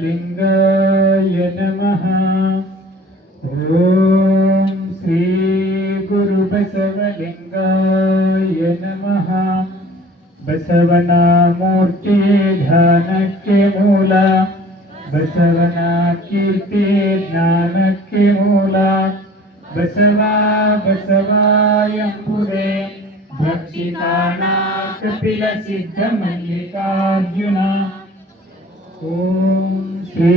लिंगाय नमः। ओम श्री गुरु बसवलिंगाय नमः। बसवನ ಮೂರ್ತಿ ಧ್ಯಾನಕ್ಕೆ ಮೂಲ, ಬಸವನ ಕೀರ್ತಿ ಜ್ಞಾನಕ್ಕೆ ಮೂಲ. ಬಸವ ಬಸವ ಎಂಬುದೇ ಭಕ್ತಿ ತಾಣ ಕಪಿಲ ಸಿದ್ಧ ಮಲ್ಲಿಕಾರ್ಜುನ. ಓಂ ಶ್ರೀ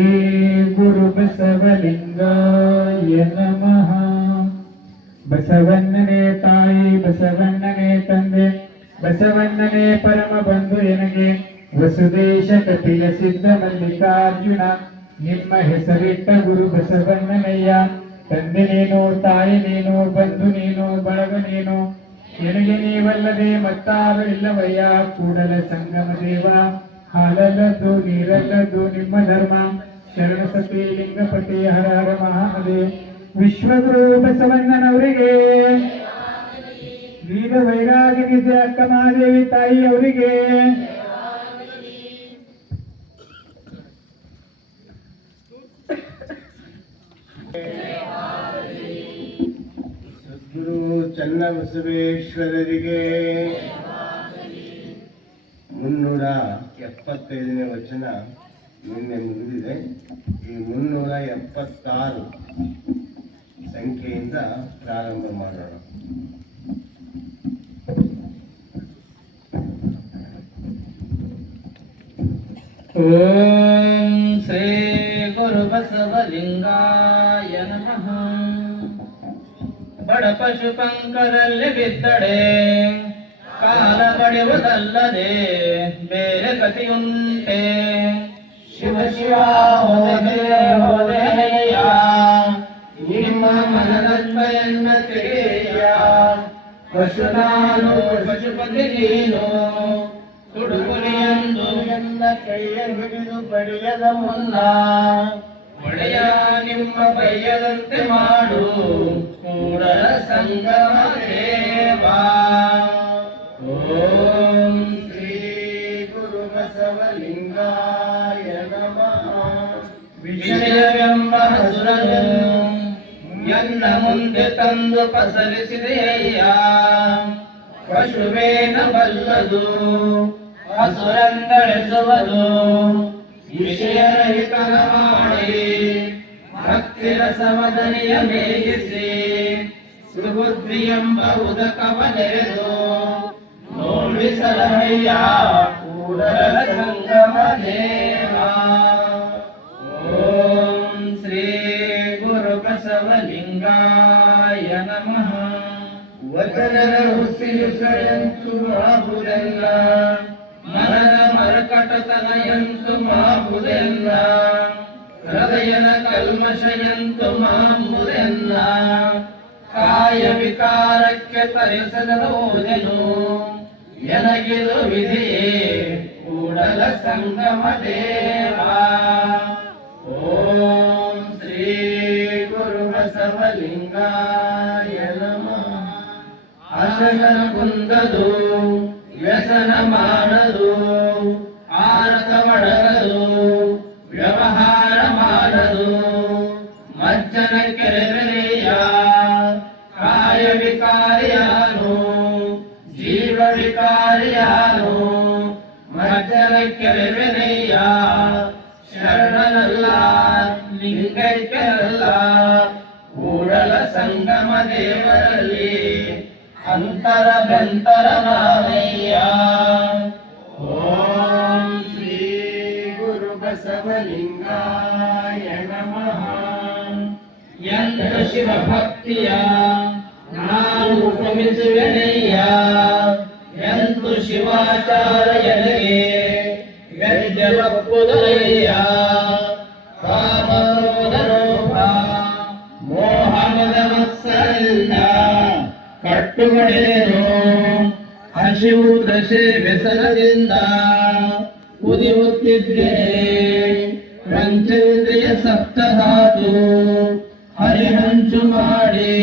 ಗುರು ಬಸವಲಿಂಗಾಯ ನಮಃ. ಬಸವಣ್ಣನೇ ತಾಯಿ, ಬಸವಣ್ಣನೇ ತಂದೆ, ಬಸವಣ್ಣನೇ ಪರಮ ಬಂಧು ಎನಗೆ. ವಸುದೇಶ ಕಪಿಲ ಸಿದ್ಧ ಮಲ್ಲಿಕಾರ್ಜುನ, ನಿಮ್ಮ ಹೆಸರಿಟ್ಟ ಗುರು ಬಸವಣ್ಣನಯ್ಯ. ತಂದೆ ನೀನು, ತಾಯಿ ನೀನು, ಬಂಧು ನೀನು, ಬಳಗ ನೀನು, ಎನಗೆ ನೀವಲ್ಲದೆ ಮತ್ತಾರು ಇಲ್ಲವಯ್ಯ. ಕೂಡಲ ಸಂಗಮ ದೇವ, ಹಾಲಲ್ಲದ್ದು ನೀರಲ್ಲದ್ದು ನಿಮ್ಮ ಧರ್ಮ. ಶರಣ ಸತಿ ಲಿಂಗಪತಿ ಹರ ಹರ ಮಹಾದೇವ್. ವಿಶ್ವಗುರು ಬಸವಣ್ಣನವರಿಗೆ, ವೀರ ವೈರಾಗಿ ನಿಜ ಅಕ್ಕ ಮಹಾದೇವಿ ತಾಯಿ ಅವರಿಗೆ, ಸದ್ಗುರು ಚನ್ನಬಸವೇಶ್ವರರಿಗೆ 375ನೇ ವಚನ ನಿನ್ನೆ ಮುಗಿದಿದೆ. ಈ 376 ಸಂಖ್ಯೆಯಿಂದ ಪ್ರಾರಂಭ ಮಾಡೋಣ. ಓಂ ಶ್ರೀ ಗುರು ಬಸವಲಿಂಗಾಯ ನಮಃ. ಬಡ ಪಶು ಪಂಕರಲ್ಲಿ ಬಿದ್ದಡೆ ಕಾಲ ಪಡೆಯುವುದಲ್ಲದೆ ಬೇರೆ ಗತಿಯುಂಟೆ. ಶಿವ ಶಿವ ಹೋದೆಯ ನಿಮ್ಮ ಮನದನ್ಮಯನ್ನ ತೆಗೆಯ. ಪಶು ನಾನು ಪಶುಪತಿ ನೀನು, ತುಡುಕುಲಿಯಂದು ನನ್ನ ಕೈಯ ಹಿಡಿದು ಪಡೆಯದ ಮುನ್ನ ಒಡೆಯ ನಿಮ್ಮ ಬೈಯದಂತೆ ಮಾಡು ಕೂಡಲ ಸಂಗಮ ದೇವಾ. ಓಂ ಶ್ರೀ ಗುರು ಬಸವಲಿಂಗಾಯ ನಮಃ. ವಿಷಯವೆಂಬ ಹಸುರನು ಎನ್ನ ಮುಂದೆ ತಂದು ಪಸರಿಸಿದೆಯಯ್ಯ. ಪಶುವೇನ ಬಲ್ಲದು ಹಸುರಂಗಳೆಸುವುದು, ವಿಷಯರಹಿತನ ಮಾಡಿ ಭಕ್ತಿ ರಸವದನಿಯ ಮೇಗಿಸಿ. ಸುಬುದ್ಧಿ ಎಂಬ ಉದಕವನೆರೆದು ನೋಡಿಸಲಯ್ಯ ಕೂಡಲ ಸಂಗಮ ದೇವ. ಓಂ ಶ್ರೀ ಗುರು ಬಸವಲಿಂಗಾಯ ನಮಃ. ವಚನದ ಹುಸಿಯುಸೆಯಂತು ಆಗುವುದೆಲ್ಲ, ಮನದ ಮರಕಟತನಯಂತು ಮಾಬುದೆಲ್ಲ. ಹೃದಯನ ಕಲ್ಮಶಯಂತು ಮಾಂಬುದೆಲ್ಲ. ಕಾಯ ವಿಕಾರಕ್ಕೆ ತರಿಸದೋದೆನು ಎನಗಿದು ವಿಧಿಯೇ ಕೂಡಲ ಸಂಗಮ ದೇವ. ಓಂ ಶ್ರೀ ಗುರು ಬಸವಲಿಂಗಾಯ ನಮಃ. ಅಶನ ಕುಂದದು ವ್ಯಸನ ಮಾಡದು, ಆರತ ಒಡಗದು ವ್ಯವಹಾರ ಮಾಡದು. ಮಜ್ಜನ ಕೆರೆವೆನೆಯ ಕಾಯ ವಿಕಾರಿಯಾನು, ಜೀವ ವಿಕಾರಿಯಾನು. ಮಜ್ಜನ ಕೆರೆವೆನೆಯ ಶರಣನಲ್ಲ ಲಿಂಗೈಕ್ಯನಲ್ಲ. ಕೂಡಲ ಸಂಗಮ ದೇವರಲ್ಲಿ ಅಂತರ ಬೆಂತರ ನಾನಯ್ಯ. ಓಂ ಶ್ರೀ ಗುರು ಬಸವಲಿಂಗಾಯ ನಮಃ. ಎಂತ ಶಿವ ಭಕ್ತಿಯ ನಾನು ಉಪಮಿಸುವೆನಯ್ಯ. ಎಂತು ಶಿವಾಚಾರ ಎನಗೆ ವ್ಯಜ್ಯವಪ್ಪುದರಯ್ಯ. ಕಾಮಕ್ರೋಧ ಲೋಭ ಮೋಹಮದ ಮತ್ಸರದಿಂದ ಕಟ್ಟುಮಡೆನು. ಹಸಿವು ದಶೆ ವ್ಯಸನದಿಂದ ಕುದಿಯುತ್ತಿದ್ದೇನೆ. ಪಂಚೇಂದ್ರಿಯ ಸಪ್ತಧಾತು ಹರಿಹಂಚು ಮಾಡಿ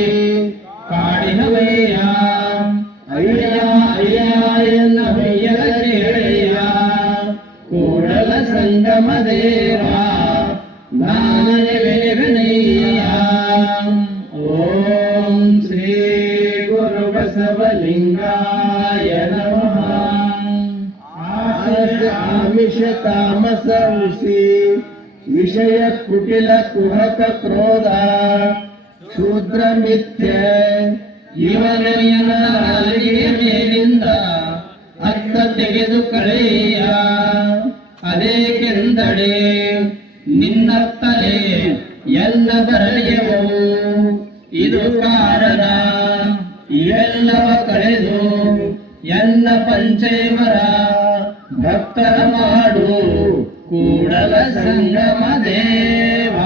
ಕಾಡಿನವಯ್ಯ. ಅಯ್ಯ ಅಯ್ಯ ಎನ್ನ ಬಯ್ಯದ ಕೇಳಯ್ಯ ಕೂಡಲ ಸಂಗಮ ದೇವ. ನಾನೆವೆನೆವೆನಯ್ಯ. ಓಂ ಶ್ರೀ ಗುರು ಬಸವಲಿಂಗಾಯ ನಮಃ. ಆಮಿಷ ತಾಮಸ ಋಷಿ ವಿಷಯ ಕುಟಿಲ ಕುಹಕ ಕ್ರೋಧ ಶೂದ್ರ ಮಿಥ್ಯ ಇವನೆಯನ ನಾಲಿಗೆ ಮೇಲಿಂದ ಅರ್ಥ ತೆಗೆದು ಕಳೆಯ. ಅದೇಕೆಂದಡೆ ನಿನ್ನತ್ತಲೇ ಎಲ್ಲ ಬರಲಿಯವು. ಇದು ಕಾರಣ ಇವೆಲ್ಲವ ಕಳೆದು ಎಲ್ಲ ಪಂಚೈವರ ಭಕ್ತರ ಮಾಡು ಕೂಡಲ ಸಂಗಮ ದೇವ.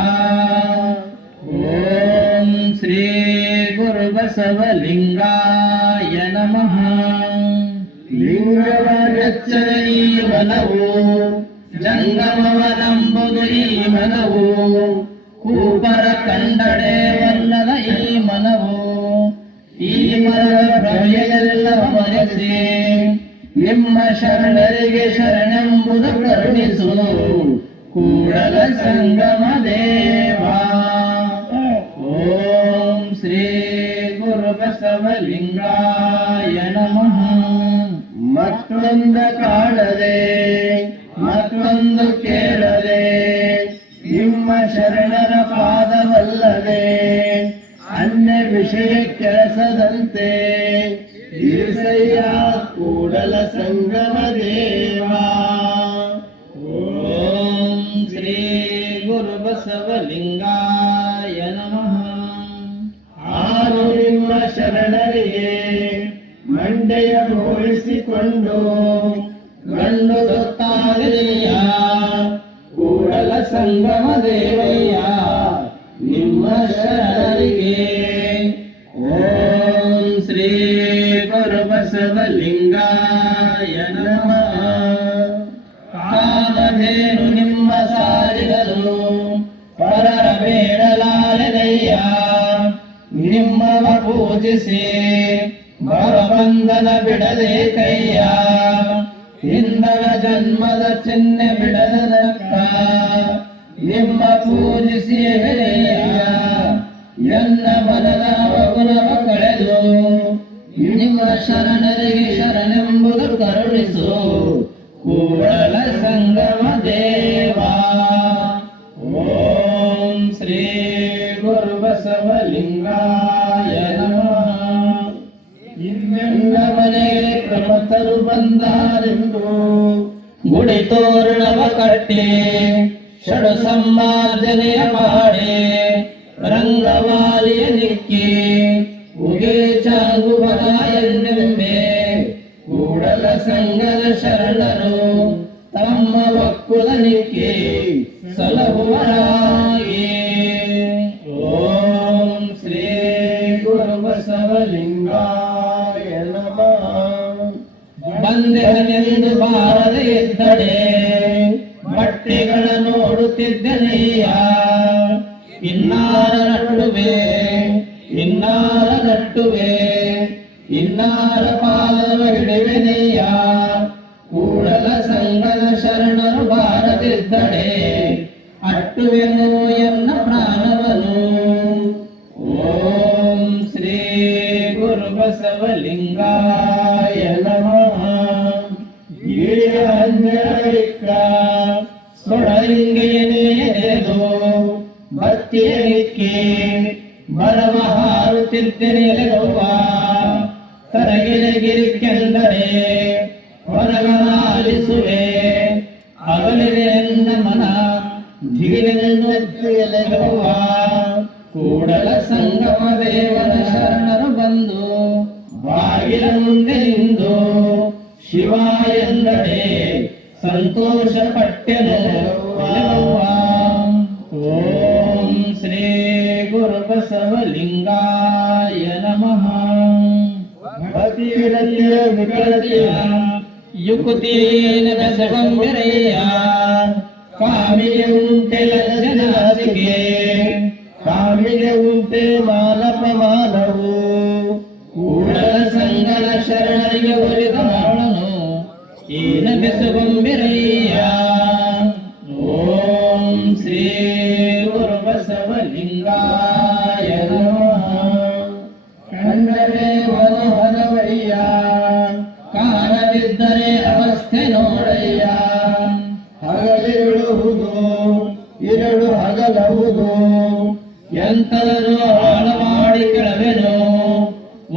ಓಂ ಶ್ರೀ ಗುರು ಬಸವಲಿಂಗಾಯ ನಮಃ. ಲಿಂಗವಾನೆಚ್ಚರ ಈ ಮನವು ಜಂಗಮವನಂಬುದು ಈ ಮನವು. ಕೂಪರ ಕಂಡಡೆ ವಲ್ಲದ ಈ ಮನವು. ಈ ಮನದ ಭ್ರಮೆಯೆಲ್ಲ ಮರೆಸಿ ನಿಮ್ಮ ಶರಣರಿಗೆ ಶರಣೆಂಬುದು ಕರುಣಿಸು ಕೂಡಲ ಸಂಗಮ ದೇವ. ಓಂ ಶ್ರೀ ಗುರು ಬಸವಲಿಂಗಾಯ ನಮಃ. ಮತ್ತೊಂದ ಕಾಣದೆ ಮತ್ತೊಂದು ಕೇಳದೆ ನಿಮ್ಮ ಶರಣರ ಪಾದವಲ್ಲದೆ ಅನ್ಯ ವಿಷಯ ಕೆಲಸದಂತೆ ಇರಿಸಯ್ಯ ಕೂಡಲ ಸಂಗಮ ದೇವ. ಓಂ ಶ್ರೀ ಗುರು ಬಸವಲಿಂಗಾಯ ನಮಃ. ಆರು ನಿಮ್ಮ ಶರಣರಿಗೆ ಮಂಡೆಯ ಬೋಳಿಸಿಕೊಂಡು ಗಂಡು ಗೊತ್ತಾಗಲಿಯ ಕೂಡಲ ಸಂಗಮ ದೇವಯ್ಯ ನಿಮ್ಮ ಶರಣರಿಗೆ. ಓಂ ಶ್ರೀ ಗುರು ಬಸವಲಿಂಗಾಯ ನಮಃ. ಕಾಮಧೇನು ನಿಮ್ಮ ಸಾರಿದರು ಪರರ ಬೇಡಲಾರದಯ್ಯ. ನಿಮ್ಮವ ಪೂಜಿಸಿ ಭವಬಂಧನ ಬಿಡದೆ ಕೈಯ. ಹಿಂದರ ಜನ್ಮದ ಚಿಹ್ನೆ ಬಿಡದಕ್ಕ ನಿಮ್ಮ ಪೂಜಿಸಿ ಬೆಳೆಯ. ಎನ್ನ ಮನದ ಅವಗುಣವ ಕಳೆದು ನಿಮ್ಮ ಶರಣರಿಗೆ ಶರಣೆಂಬುದು ಕರುಣಿಸು ಕೂಡಲ ಸಂಗಮ ದೇವ. ಓಂ ಶ್ರೀ ಗುರು ಬಸವಲಿಂಗಾಯ ನಮಃ. ಇನ್ನೆಲ್ಲ ಮನೆಗೆ ಪ್ರಮಥರು ಬಂದಾರೆಂದು ಗುಡಿ ತೋರಣವ ಕಟ್ಟಿ ಷಡು ಸಂಮಾರ್ಜನೆಯ ಮಾಡಿ ರಂಗವಾಲಿಯ ನಿಕ್ಕಿ ಉಗೆ ಚಾಗು ಬರ ಎಂದೆಂಬೆ ಕೂಡಲ ಸಂಗದ ಶರಣರು ತಮ್ಮ ಒಕ್ಕುಲ ನಿಕ್ಕಿ ಸಲಹುವರಾಗಿ. ಓಂ ಶ್ರೀ ಗುರು ಬಸವಲಿಂಗಾಯ ನಮಃ. ಬಂದೆನೆಂದು ಬಾರದೆ ಇದ್ದಡೆ ಬಟ್ಟೆಗಳ ನೋಡುತ್ತಿದ್ದನೆಯ. ಇನ್ನಾರ ನಟ್ಟುವೆ ಇನ್ನಾರ ನಟ್ಟುವೆ ಇನ್ನಾರ ಪಾದವ ಹಿಡಿವೆನೆಯ. ಕೂಡಲ ಸಂಗದ ಶರಣರು ಬಾರದಿದ್ದಡೆ ಅಟ್ಟುವೆನು ಎನ್ನ ಪ್ರಾಣವನು. ಓಂ ಶ್ರೀ ಗುರು ಬಸವಲಿಂಗಾಯ ನಮಃ. ಹಿರಿಯ ಅಂಜರಿಕ ಸೊಡಲಿಂಗೆಯನೆದು ಭಕ್ತಿಯ ನಿಕ್ಕಿ ಬರವ ಹಾರುತ್ತಿದ್ದೆನೆಲೆಗವ್ವ. ಕರಗಿರಗಿರಿಕೆಂದರೆ ಹೊರಗನಾಲಿಸುವೆ ಅಗಲಿದೆ ಎನ್ನ ಮನ ಧಿಗಿಲೆಗವ್ವ. ಕೂಡಲ ಸಂಗಮ ದೇವನ ಶರಣರು ಬಂದು ಬಾಗಿಲ ಮುಂದೆ ನಿಂದು ಶಿವ ಎಂದಡೆ ಸಂತೋಷ ಪಟ್ಟೆನು ಎಲವ್ವ. ಓಂ ಶ್ರೀ ಗುರು ಬಸವಲಿಂಗಾಯ ನಮಃ. ಭಕ್ತಿರತಿಯ ವಿಕಲತೆಯ ಯುಕುತಿಯೇನ ಬೆಸಗೊಂಬೆರೆಯ. ಕಾಮಿಗೆ ಉಂಟೆ ಲಜ್ಜನಾಸಿಕೆ ಕಾಮಿಗೆ ಉಂಟೆ ಮಾನಪಮಾನವು. ಕೂಡಲ ಸಂಗನ ಶರಣರಿಗೆ ಒಲಿದ ಮರಳನು ಏನ ಬೆಸಗೊಂಬೆರೆಯ. ಓಂ ಶ್ರೀ ಸಂತರರು ಹಾಳ ಮಾಡಿ ಕೆಳವೆನು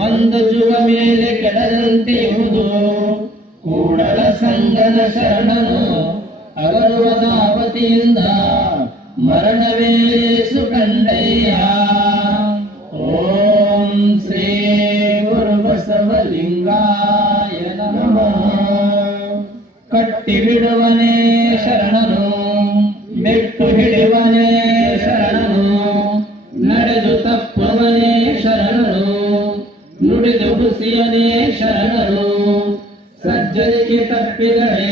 ಒಂದು ಜುಗ ಮೇಲೆ ಕೆಡದಂತೆ ಇರುವುದು ಕೂಡಲ ಸಂಗನ ಶರಣನು ಅಗರುವದ ಅವತಿಯಿಂದ ಮರಣವೇ ಸುಕಂಡಯ್ಯ. ಓಂ ಶ್ರೀ ಗುರು ಬಸವಲಿಂಗಾಯ ನಮಃ. ಕಟ್ಟಿ ಬಿಡುವನೇ ಶರಣನು, ಬೆಟ್ಟು ಹಿಡಿವನೇ ಶರಣನು, ನಡೆದು ತಪ್ಪುವನೇ ಶರಣನು, ನುಡಿದು ಹುಸಿಯನೇ ಶರಣನು, ಸಜ್ಜನಿಗೆ ತಪ್ಪಿದರೆ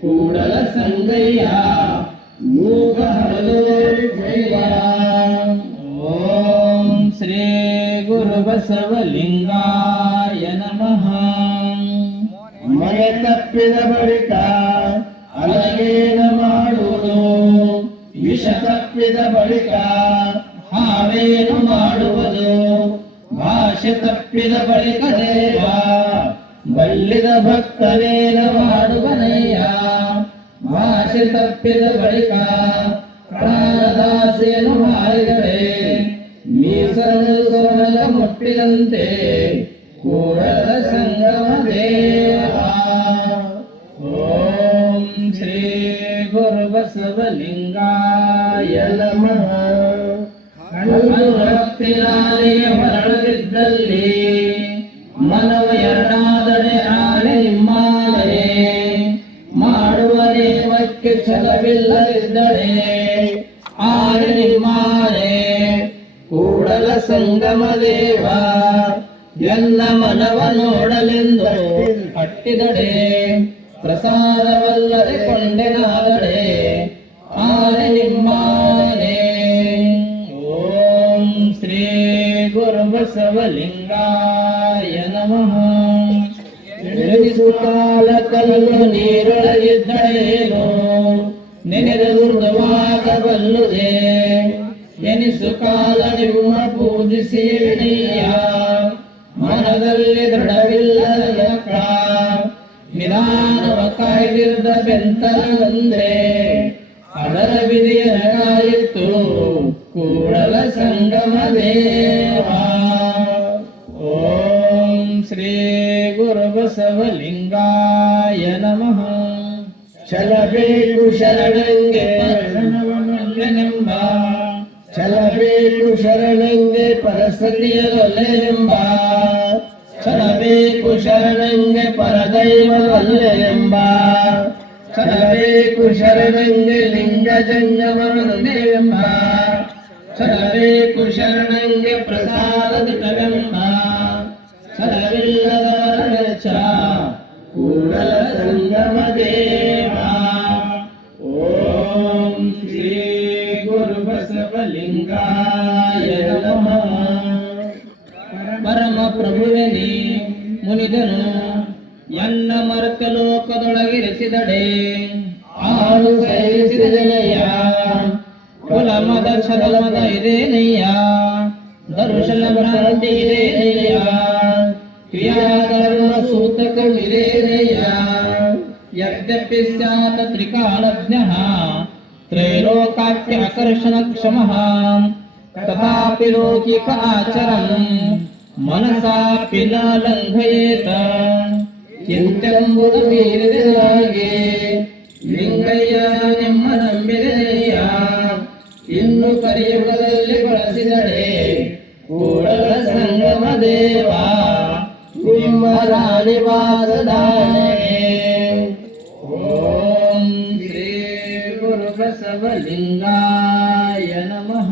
ಕೂಡಲ ಸಂಗಯ್ಯ ಮೂಗ ಹರದು ಜಯ. ಓಂ ಶ್ರೀ ಗುರು ಬಸವಲಿಂಗಾಯ ನಮಃ. ಮನೆ ತಪ್ಪಿದ ಬಳಿಕ ಅಲಗೇನ ಮಾಡುವುದು, ವಿಷ ತಪ್ಪಿದ ಬಳಿಕ ಹಾವೇನು ಮಾಡುವುದು, ಭಾಷೆ ತಪ್ಪಿದ ಬಳಿಕ ದೇವ ಬಲ್ಲಿದ ಭಕ್ತರೇನ ಮಾಡುವನಯ್ಯ. ಭಾಷೆ ತಪ್ಪಿದ ಬಳಿಕ ಪ್ರಾಣದಾಸೆಯನ್ನು ಮಾಡಿದರೆ ಮೀಸಲು ಸೋನಗ ಮುಟ್ಟಿದಂತೆ ಕೂಡಲ ಸಂಗಮ ದೇವ. ಓಂ ಶ್ರೀ ಗುರು ಬಸವಲಿಂಗಾಯ ನಮಃ. ಭಕ್ತಿನಾಲಿಗೆ ಹೊರಳದಿದ್ದಲ್ಲಿ ಮನವ ಎರಡಾದಡೆ ಆನೆ ನಿಮ್ಮಾಲೆ ಮಾಡುವ ನೇಮಕ್ಕೆ ಛಲವಿಲ್ಲದಿದ್ದಡೆ ಆನೆ ನಿಮ್ಮಾಲೆ ಕೂಡಲ ಸಂಗಮ ದೇವ ಎಲ್ಲ ಮನವ ನೋಡಲೆಂದು ಹಟ್ಟಿದಡೆ ಪ್ರಸಾದವಲ್ಲದೆ ಕೊಂಡೆನಾದಡೆ ಆನೆ ನಿಮ್ಮಾಲೆ. ಓಂ ಶ್ರೀ ಗುರು ಬಸವಲಿಂಗಾಯ ನಮಃ. ಕಾಲ ಕಲ್ಲು ನೀರೊಳಗಿದ್ದಳೇನು ನೆನೆದ ದುರ್ಗವಾಗಬಲ್ಲುದೆ ಎನಿಸು ಕಾಲ ನಿಮ್ಮ ಪೂಜಿಸಿ ವಿನಯ್ಯ ಮನದಲ್ಲಿ ದೃಢವಿಲ್ಲದ ಮಕ್ಕಳ ನಿಧಾನವ ಕಾಯ್ದಿರದ ಬೆಂತಲಂದ್ರೆ ಅದರ ವಿಧಿಯ ಕಾಯಿತು ಕೂಡಲ ಸಂಗಮ ದೇವ. ಓಂ ಶ್ರೀ ಗುರು ಬಸವಲಿಂಗಾಯ ನಮಃ. ಛಲಬೇಕು ಶರಣಂಗೆ ಶರಣವನ್ನೆಂಬ ಛಲಬೇಕು ಶರಣಂಗೆ ಪರಸತಿಯರೊಲ್ಲೆನೆಂಬ ಛಲಬೇಕು ಶರಣಂಗೆ ಪರದೈವರೊಲ್ಲೆನೆಂಬ ಛಲಬೇಕು ಶರಣಂಗೆ ಲಿಂಗ ಜಂಗಮರೊಲ್ಲೆನೆಂಬ ಛಲಬೇಕು ಶರಣಂಗೆ ಪ್ರಸಾದದಿಟವೆಂಬ ಛಲವಿಲ್ಲದವರ ವೆಚ್ಚ ಕೂಡಲ ಸಂಗಮ ದೇವ. ಓಂ ಶ್ರೀ ಗುರು ಬಸವಲಿಂಗಾಯ ನಮಃ. ಪರಮ ಪ್ರಭುವೆನಿ ಮುನಿದನು ಎನ್ನ ಮರ್ಕ ಲೋಕದೊಳಗಿರಿಸಿದಡೆ ಆಳು ಸಹಿಸಿದನೆಯ ಕುಲಮದ ಛಲಮದ ಇದೇನಯ್ಯ ದರುಶಲ ಭ್ರಾಂತಿ ಇದೇನಯ್ಯ ಕ್ರಿಯಾಧರ್ಮ ಸೂತಕವಿದೇನಯ್ಯ. ಯದ್ಯಪಿ ಸ್ಯಾತ್ ತ್ರಿಕಾಲಜ್ಞಃ ತ್ರೈಲೋಕಾಖ್ಯ ಆಕರ್ಷಣ ಕ್ಷಮಃ ತಥಾಪಿ ಲೌಕಿಕ ಆಚರಂ ಮನಸಾಪಿ ನ ಲಂಘಯೇತ ಎಂತೆಂಬುದು ಮೀರಿದೆನಾಗಿ ಲಿಂಗಯ್ಯ ನಿಮ್ಮ ನಂಬಿದೆಯ ಇನ್ನು ಕಲಿಯುಗದಲ್ಲಿ ಬಳಸಿದಡೆ ಕೂಡಲ ಸಂಗಮ ದೇವ ನಿಮ್ಮ ರಾಣಿವಾಸದಾನೆ. ಓಂ ಶ್ರೀ ಗುರು ಬಸವಲಿಂಗಾಯ ನಮಃ.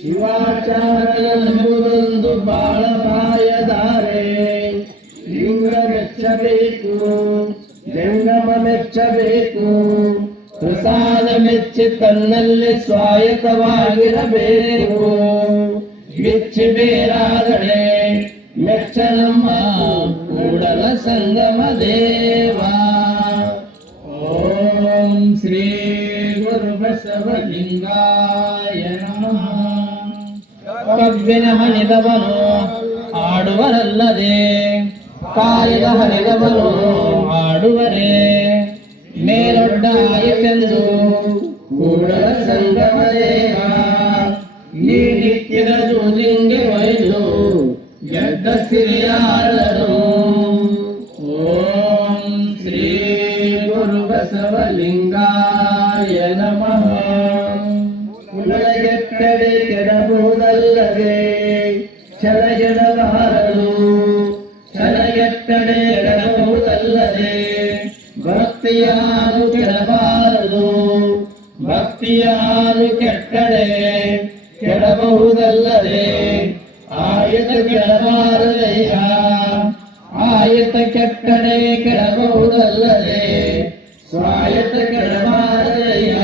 ಶಿವಾಚಾರ್ಯನೆಂಬುದೊಂದು ಬಾಳ ಬಾಯದಾರೆ ಲಿಂಗ ಮೆಚ್ಚಬೇಕು ಜಂಗಮ ಮೆಚ್ಚಬೇಕು ಪ್ರಸಾದ ಮೆಚ್ಚಿ ತನ್ನಲ್ಲಿ ಸ್ವಾಯತ್ತವಾಗಿರಬೇಕು. ಮೆಚ್ಚಿ ಬೇರಾದಡೆ ಮೆಚ್ಚ ನಮ್ಮ ಕೂಡಲ ಸಂಗಮ ದೇವ. ಓಂ ಶ್ರೀ ಗುರು ಬಸವಲಿಂಗಾಯ ನಮಃ. ಕಬ್ಬಿನ ಹನಿದವನು ಆಡುವರಲ್ಲದೆ ಕಾಯದ ಹನಿದವನು ಆಡುವರೇ ಮೇಲೊಡ್ಡ ಆಯಿತೆಂದು ಕೂಡಲ ಸಂಗಮ ದೇವ. ನೀ ನಮಃ. ಕುಲಗೆಟ್ಟಡೆ ಕೆಡಬಹುದಲ್ಲದೆ ಛಲಗೆಡಬಾರದು, ಛಲಗೆಟ್ಟಡೆ ಕೆಡಬಹುದಲ್ಲದೆ ಭಕ್ತಿಯಾನು ಕೆಡಬಾರದು, ಭಕ್ತಿಯಾನು ಕೆಟ್ಟಡೆ ಕೆಡಬಹುದಲ್ಲದೆ ಆಯತ ಕೆಡಬಾರದಯ್ಯ, ಆಯತ ಕೆಟ್ಟಡೆ ಕೆಡಬಹುದಲ್ಲದೆ ಸ್ವಾಯತ ಕೆಡಬಾರದಯ್ಯ.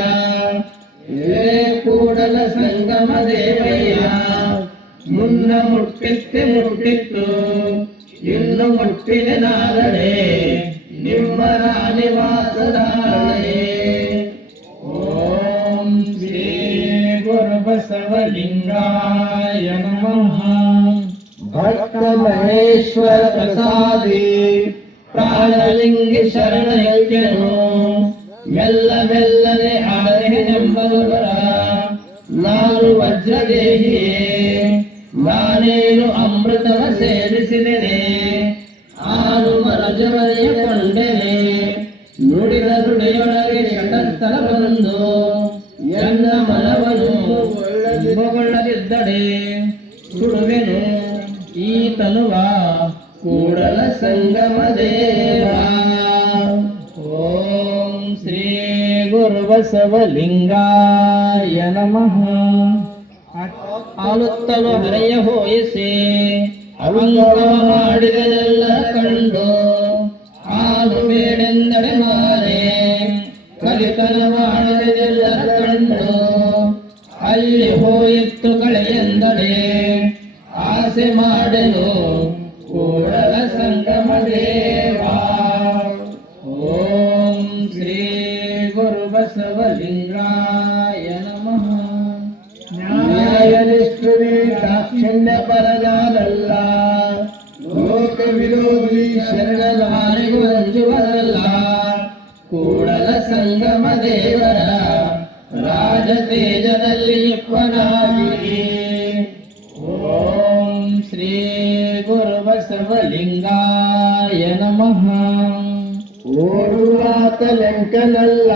ಏ ಕೂಡಲ ಸಂಗಮ ದೇವಯ್ಯ, ಮುನ್ನ ಮುಟ್ಟಿತ್ತು ಇನ್ನು ಮುಟ್ಟಿನ ನಾಳೆ ನಿಮ್ಮರ ನಿವಾಸದಾಳೆ. ಓಂ ಶ್ರೀ ಗುರು ಬಸವಲಿಂಗಾಯ ನಮಃ. ಭಕ್ತ ಮಹೇಶ್ವರ ಪ್ರಸಾದಿ ಪ್ರಾಣಲಿಂಗಿ ಶರಣೈಕ್ಯನು ಮೆಲ್ಲ ಮೆಲ್ಲನೆ ಆರೆನೆಂಬವರ ನಾನು ವಜ್ರದೇಹಿಯೇ, ನಾನೇನು ಅಮೃತವ ಸೇರಿಸಿದೆನೆ ಆರು ಮರಜವರೆಯ ಕೊಂಡೆನೆ. ನುಡಿದ ನುಡಿಯೊಳಗೆ ಷಟಸ್ಥಲ ಬಂದು ಎನ್ನ ಮನವನ್ನು ಒಳ್ಳದಿದ್ದಡೆ ಸುಡುವೆನು ಈ ತನುವ ಕೂಡಲ ಸಂಗಮ ದೇವ. ಓಂ ಶ್ರೀ ಗುರು ಬಸವಲಿಂಗಾಯ ನಮಃ. ಆಲುತ್ತಲು ಹರೆಯ ಹೋಯಿಸಿ ಅವಂಗವ ಮಾಡಿದೆಲ್ಲ ಕಂಡು ಆಲು ಬೇಡೆಂದರೆ ಮಾರೆ ಕಲಿತನ ಮಾಡಿದೆಲ್ಲ ಕಂಡು ಅಲ್ಲಿ ಹೋಯಿತು ಕಳೆಯೆಂದರೆ ಆಸೆ ಮಾಡೆನು ಕೂಡಲ ಸಂಗಮ ದೇವ. ಓಂ ಶ್ರೀ ಗುರು ಬಸವಲಿಂಗಾಯ ನಮಃ. ನ್ಯಾಯನಿಷ್ಠುವಿ ದಾಕ್ಷಿಣ್ಯ ಪರನಾನಲ್ಲ, ಲೋಕ ವಿರೋಧಿ ಶರಣನಾರಿಗೂ ಅಂಜುವರಲ್ಲ. ಕೂಡಲ ಸಂಗಮ ದೇವರ ರಾಜತೇಜದಲ್ಲಿ ಇಪ್ಪನಾಗಿ. ಓಂ ಶ್ರೀ ಗುರು ಬಸವಲಿಂಗಾಯ ನಮಃ. ಓಡುವಾತ ಲಂಕನಲ್ಲ,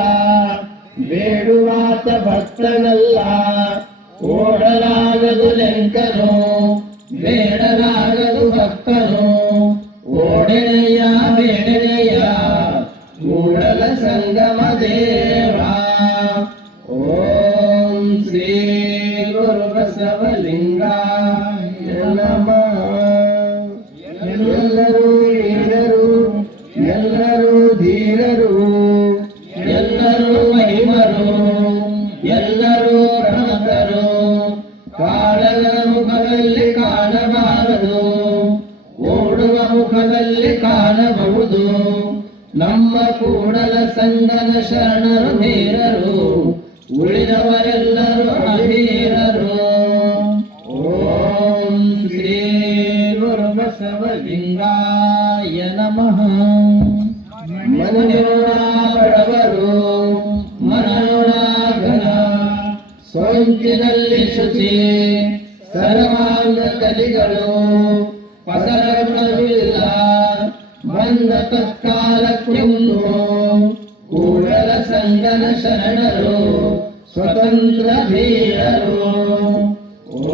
ಬೇಡುವಾತ ಭಕ್ತನಲ್ಲ. ಓಡಲಾಗದು ಲಂಕನು, ಬೇಡಲಾಗದು ಭಕ್ತನು. ಓಡೆನೆಯ ಬೇಡನೆಯ ಕೂಡಲ ಸಂಗಮ ದೇವ. ಓಂ ಶ್ರೀ ಗುರು ಬಸವಲಿಂಗಾಯ ನಮಃ. ಎಲ್ಲರೂ ವೀರರು, ಎಲ್ಲರೂ ಧೀರರು, ಎಲ್ಲರೂ ಮಹಿಮರು, ಎಲ್ಲರೂ ಪ್ರಮುಖರು. ಕಾಳಗ ಮುಖದಲ್ಲಿ ಕಾಣಬಾರದು, ಓಡುವ ಮುಖದಲ್ಲಿ ಕಾಣಬಹುದು. ನಮ್ಮ ಕೂಡಲ ಸಂಗನ ಶರಣರು ಧೀರರು, ಉಳಿದವರೆಲ್ಲರೂ ಅಧೀರರು. ಓಂ ಶ್ರೀ ಗುರು ಬಸವಲಿಂಗಾಯ ನಮಃ. ಮನನೋಣ ಬಡವರು, ಮನನೋಣ ಘನ, ಸೋಂಕಿನಲ್ಲಿ ಶುಚಿ ಸರ್ವಾಂಗ ಕಲಿಗಳು. ಫಸಲುಗಳಿಲ್ಲ ಬಂದ ತತ್ಕಾಲಕ್ಕೆ ಉಂಟು ಕೂಡಲ ಸಂಗನ ಶರಣರು ಸ್ವತಂತ್ರ ಧೀರರು.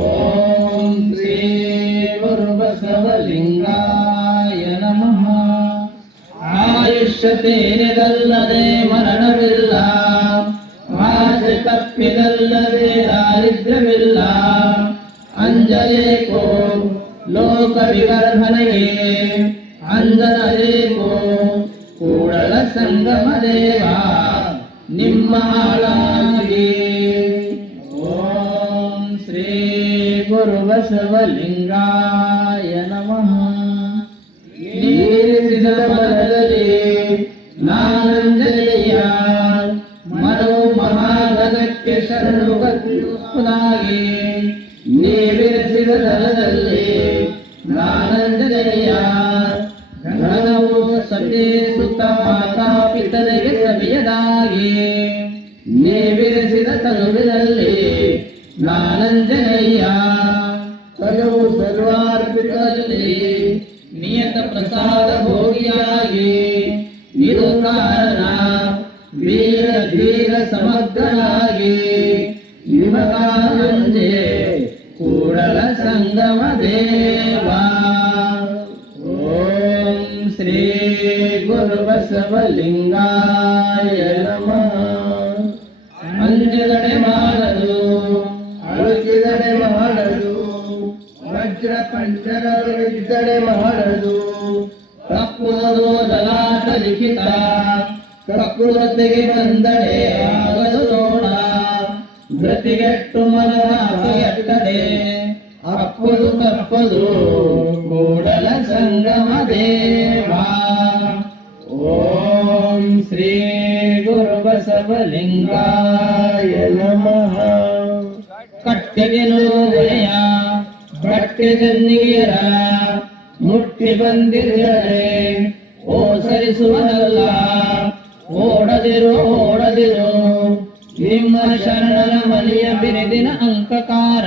ಓಂ ಶ್ರೀ ಗುರು ಬಸವಲಿಂಗಾಯ ನಮಃ. ಆಯುಷ್ಯ ತೇರಿದಲ್ಲದೆ ಮರಣವಿಲ್ಲ, ಆಸೆ ತಪ್ಪಿದಲ್ಲದೆ ದಾರಿದ್ರ್ಯವಿಲ್ಲ. ಅಂಜಲೇಕೋ ಲೋಕ ವಿಗರ್ಭನೆಗೆ, ಅಂಜನಲೇಕೋ ಕೂಡಲ ಸಂಗಮ ದೇವ ನಿಮ್ಮ ಹಾಳಾಗಿ. ಓಂ ಶ್ರೀ ಗುರು ಬಸವಲಿಂಗಾಯ ನಮಃ. ನೀರಿಸಿದ ಮನದಲ್ಲಿ ನಾನಂಜನೇಯ, ಮನೋ ಮಹಾಗಣಕ್ಕೆ ಶರಣುನಾಗಿ. ನೀರಿಸಿದ ದಳದಲ್ಲಿ ನಾನಂಜನೇಯ, ಘನವು ಸತಿ ಸುತ್ತ ಮಾತಾ ಪಿತರಿಗೆ ಸವಿಯದಾಗಿ. ನೀವಿರಿಸಿದ ತನುವಿನಲ್ಲಿ ನಾನಂಜನೇಯ, ತನುವು ಸರ್ವಾರ್ಪಿತದಲ್ಲಿ ನಿಯತ ಪ್ರಸಾದ ಭೋಗಿಯಾಗಿ. ಇದು ಕಾರಣ ವೀರ ಧೀರ ಸಮಗ್ರನಾಗಿ ಸಂಗಮ ದೇವ. ಓಂ ಶ್ರೀ ಗುರು ಬಸವಲಿಂಗಾಯ ನಮಃ. ಅಂಜಿದಡೆ ಮಾಡಲು ಅಳುಕಿದಡೆ ಮಾಡಲು, ವಜ್ರ ಪಂಚರವಿದ್ದಡೆ ಮಾಡಲು, ತಪ್ಪುವುದು ಲಲಾಟ ಲಿಖಿತ ಪ್ರಕೃತಿಗೆ ಬಂದಡೆ ಆಗದು ನೋಡ. ಧೃತಿಗೆಟ್ಟು ಮನಗೆಟ್ಟಡೆ ಅಪ್ಪದು ತಪ್ಪದು ಕೂಡಲ ಸಂಗಮ ದೇವ. ಓಂ ಶ್ರೀ ಗುರು ಬಸವಲಿಂಗಾಯ ನಮಃ. ಕಟ್ಟಿಗೆ ನೋವೆಯ ಬಟ್ಟೆ ಜನ್ನಿಗೆರ ಮುಟ್ಟಿ ಬಂದಿರದೆ ಓ ಸರಿಸುವನಲ್ಲ. ಓಡದಿರು ಓಡದಿರು ನಿಮ್ಮ ಶರಣರ ಮನೆಯ ಬಿರಿದಿನ ಅಂಕಕಾರ.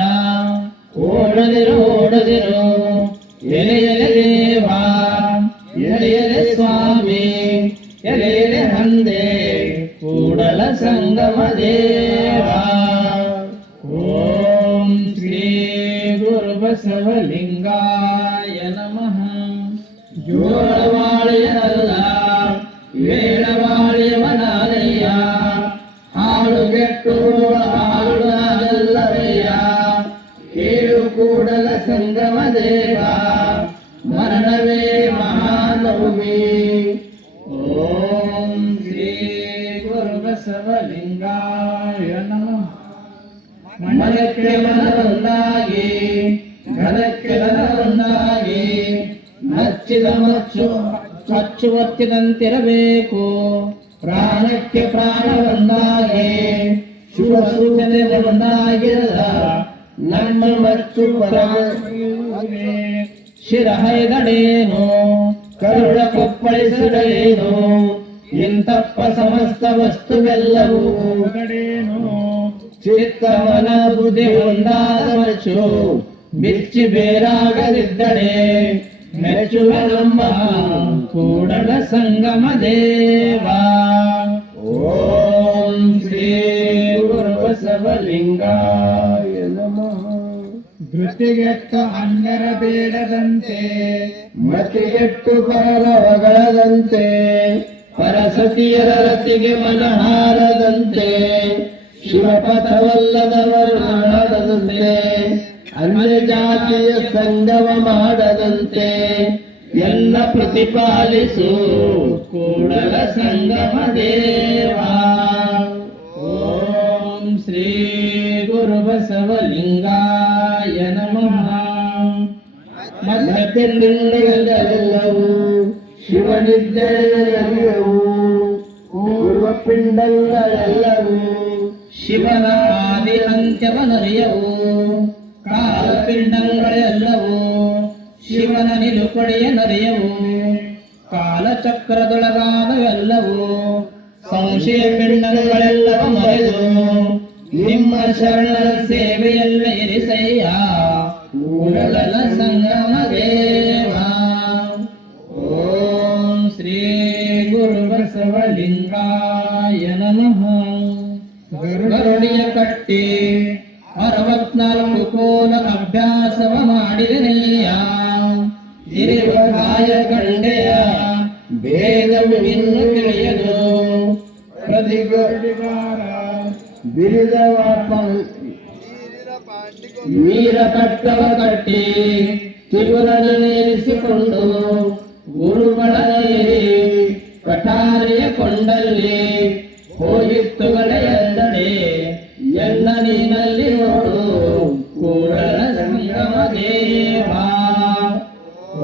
ಓಡದಿರು ಓಡದಿರು ಎಲೆ ಎಲೆ ದೇವ, ಎಲೆ ಎಲೆ ಸ್ವಾಮಿ, ಎಲೆ ಎಲೆ ಹಂದೆ ಕೂಡಲ ಸಂಗಮ ದೇವ. ಓಂ ಶ್ರೀ ಗುರು ಬಸವಲಿಂಗಾಯ ನಮಃ. ಜೋಳವಾಳಿಯಲ್ಲ ವೇಳವಾಳಿಯವನಯ್ಯ, ಹಾಳುಗೆಟ್ಟು ಹಾಳುವುದಲ್ಲವಯ್ಯ. ಕೇಳು ಕೂಡಲ ಸಂಗಮ ದೇವ, ಮರಣವೇ ಮಹಾನವಮಿ. ಓಂ ಶ್ರೀ ಗುರು ಬಸವಲಿಂಗಾಯ ನಮಃ. ಮನಕ್ಕೆ ಮನವೊಂದಾಗಿ ಘನಕ್ಕೆ ಧನವೊಂದಾಗಿ, ನಚ್ಚಿದ ಮಚ್ಚು ಒತ್ತಿದಂತಿರಬೇಕು. ಪ್ರಾಣಕ್ಕೆ ಪ್ರಾಣವೊಂದಾಗಿ ಶುಭ ಸೂಚನೆ ಒಂದಾಗಿರದ ನಮ್ಮ ಮಚ್ಚು ಶಿರಹೈದಡೇನು ಕರುಳ ಕೊಪ್ಪಳಿಸಡೇನು. ಇಂತಪ್ಪ ಸಮಸ್ತ ವಸ್ತುವೆಲ್ಲವೂ ಚಿತ್ತ ಮನ ಬುದ್ಧಿ ಒಂದಾದ ಮಚ್ಚು ಬಿಚ್ಚಿ ಬೇರಾಗದಿದ್ದಡೆ ಮೆಚ್ಚುವ ನಮ್ಮ ಕೂಡಲ ಸಂಗಮ ದೇವ. ಓಂ ಶ್ರೀ ಗುರು ಬಸವಲಿಂಗಾಯ ನಮಃ. ಧೃತಿಗೆಟ್ಟು ಅನ್ಯರ ಬೇಡದಂತೆ, ಮತಿಗೆಟ್ಟು ಪರರ ಹೊಗಳದಂತೆ, ಪರಸತಿಯರ ರತಿಗೆ ಮನಹಾರದಂತೆ, ಶಿವಪಥವಲ್ಲದವರು ಮಾಡದಂತೆ, ಅನ್ಯ ಜಾತಿಯ ಸಂಗಮ ಮಾಡದಂತೆ ಎಲ್ಲ ಪ್ರತಿಪಾಲಿಸು ಕೂಡಲ ಸಂಗಮ ದೇವ. ಓಂ ಶ್ರೀ ಗುರು ಬಸವಲಿಂಗಾಯ ನಮಃ. ಮಧ್ಯಪಿಂಡಗಳೆಲ್ಲವೂ ಶಿವನಿದ್ದೆಯವು, ಪೂರ್ವಪಿಂಡಗಳೆಲ್ಲವೂ ಶಿವನ ಆದಿ ಅಂತ್ಯವನರಿಯವು. ಕಾಲಪಿಂಡಗಳೆಲ್ಲವೂ ಶಿವನ ನಿಲುಪಡೆಯ ನರಿಯವು. ಕಾಲಚಕ್ರದೊಳಗಾದವೆಲ್ಲವೂ ಸಂಶಯ ಪಿಂಡಗಳೆಲ್ಲವ ಮರೆದು ನಿಮ್ಮ ಶರಣರ ಸೇವೆಯಲ್ಲ ಇರಿಸಯ್ಯ ಕೂಡಲ ಸಂಗಮ ದೇವ. ಓಂ ಶ್ರೀ ಗುರು ಬಸವಲಿಂಗಾಯ ನಮಃ. ಗರುಡಿಯ ಕಟ್ಟಿ 64 ಕೋಲ ಅಭ್ಯಾಸವ ಮಾಡಿದನೆಯ, ಇರುವ ಕಾಯ ಗಂಡೆಯ ಭೇದವಿನ್ನು ತಿಳಿಯದು. ಪ್ರತಿಗಾರ ಬಿರಿದವ ವೀರ ಕಟ್ಟವ ಕಟ್ಟಿ ತಿಗುರನೇರಿಸಿಕೊಂಡು, ಗುರುಗಳ ಕಠಾರಿಯ ಕೊಂಡಲ್ಲಿ ಹೋಗಿತ್ತುಗಳೇ ಎಂದಡೆ ಎಲ್ಲ ನೀನಲ್ಲಿ ನೋಡು ಕೂಡಲ ಸಂಗಮ ದೇವ.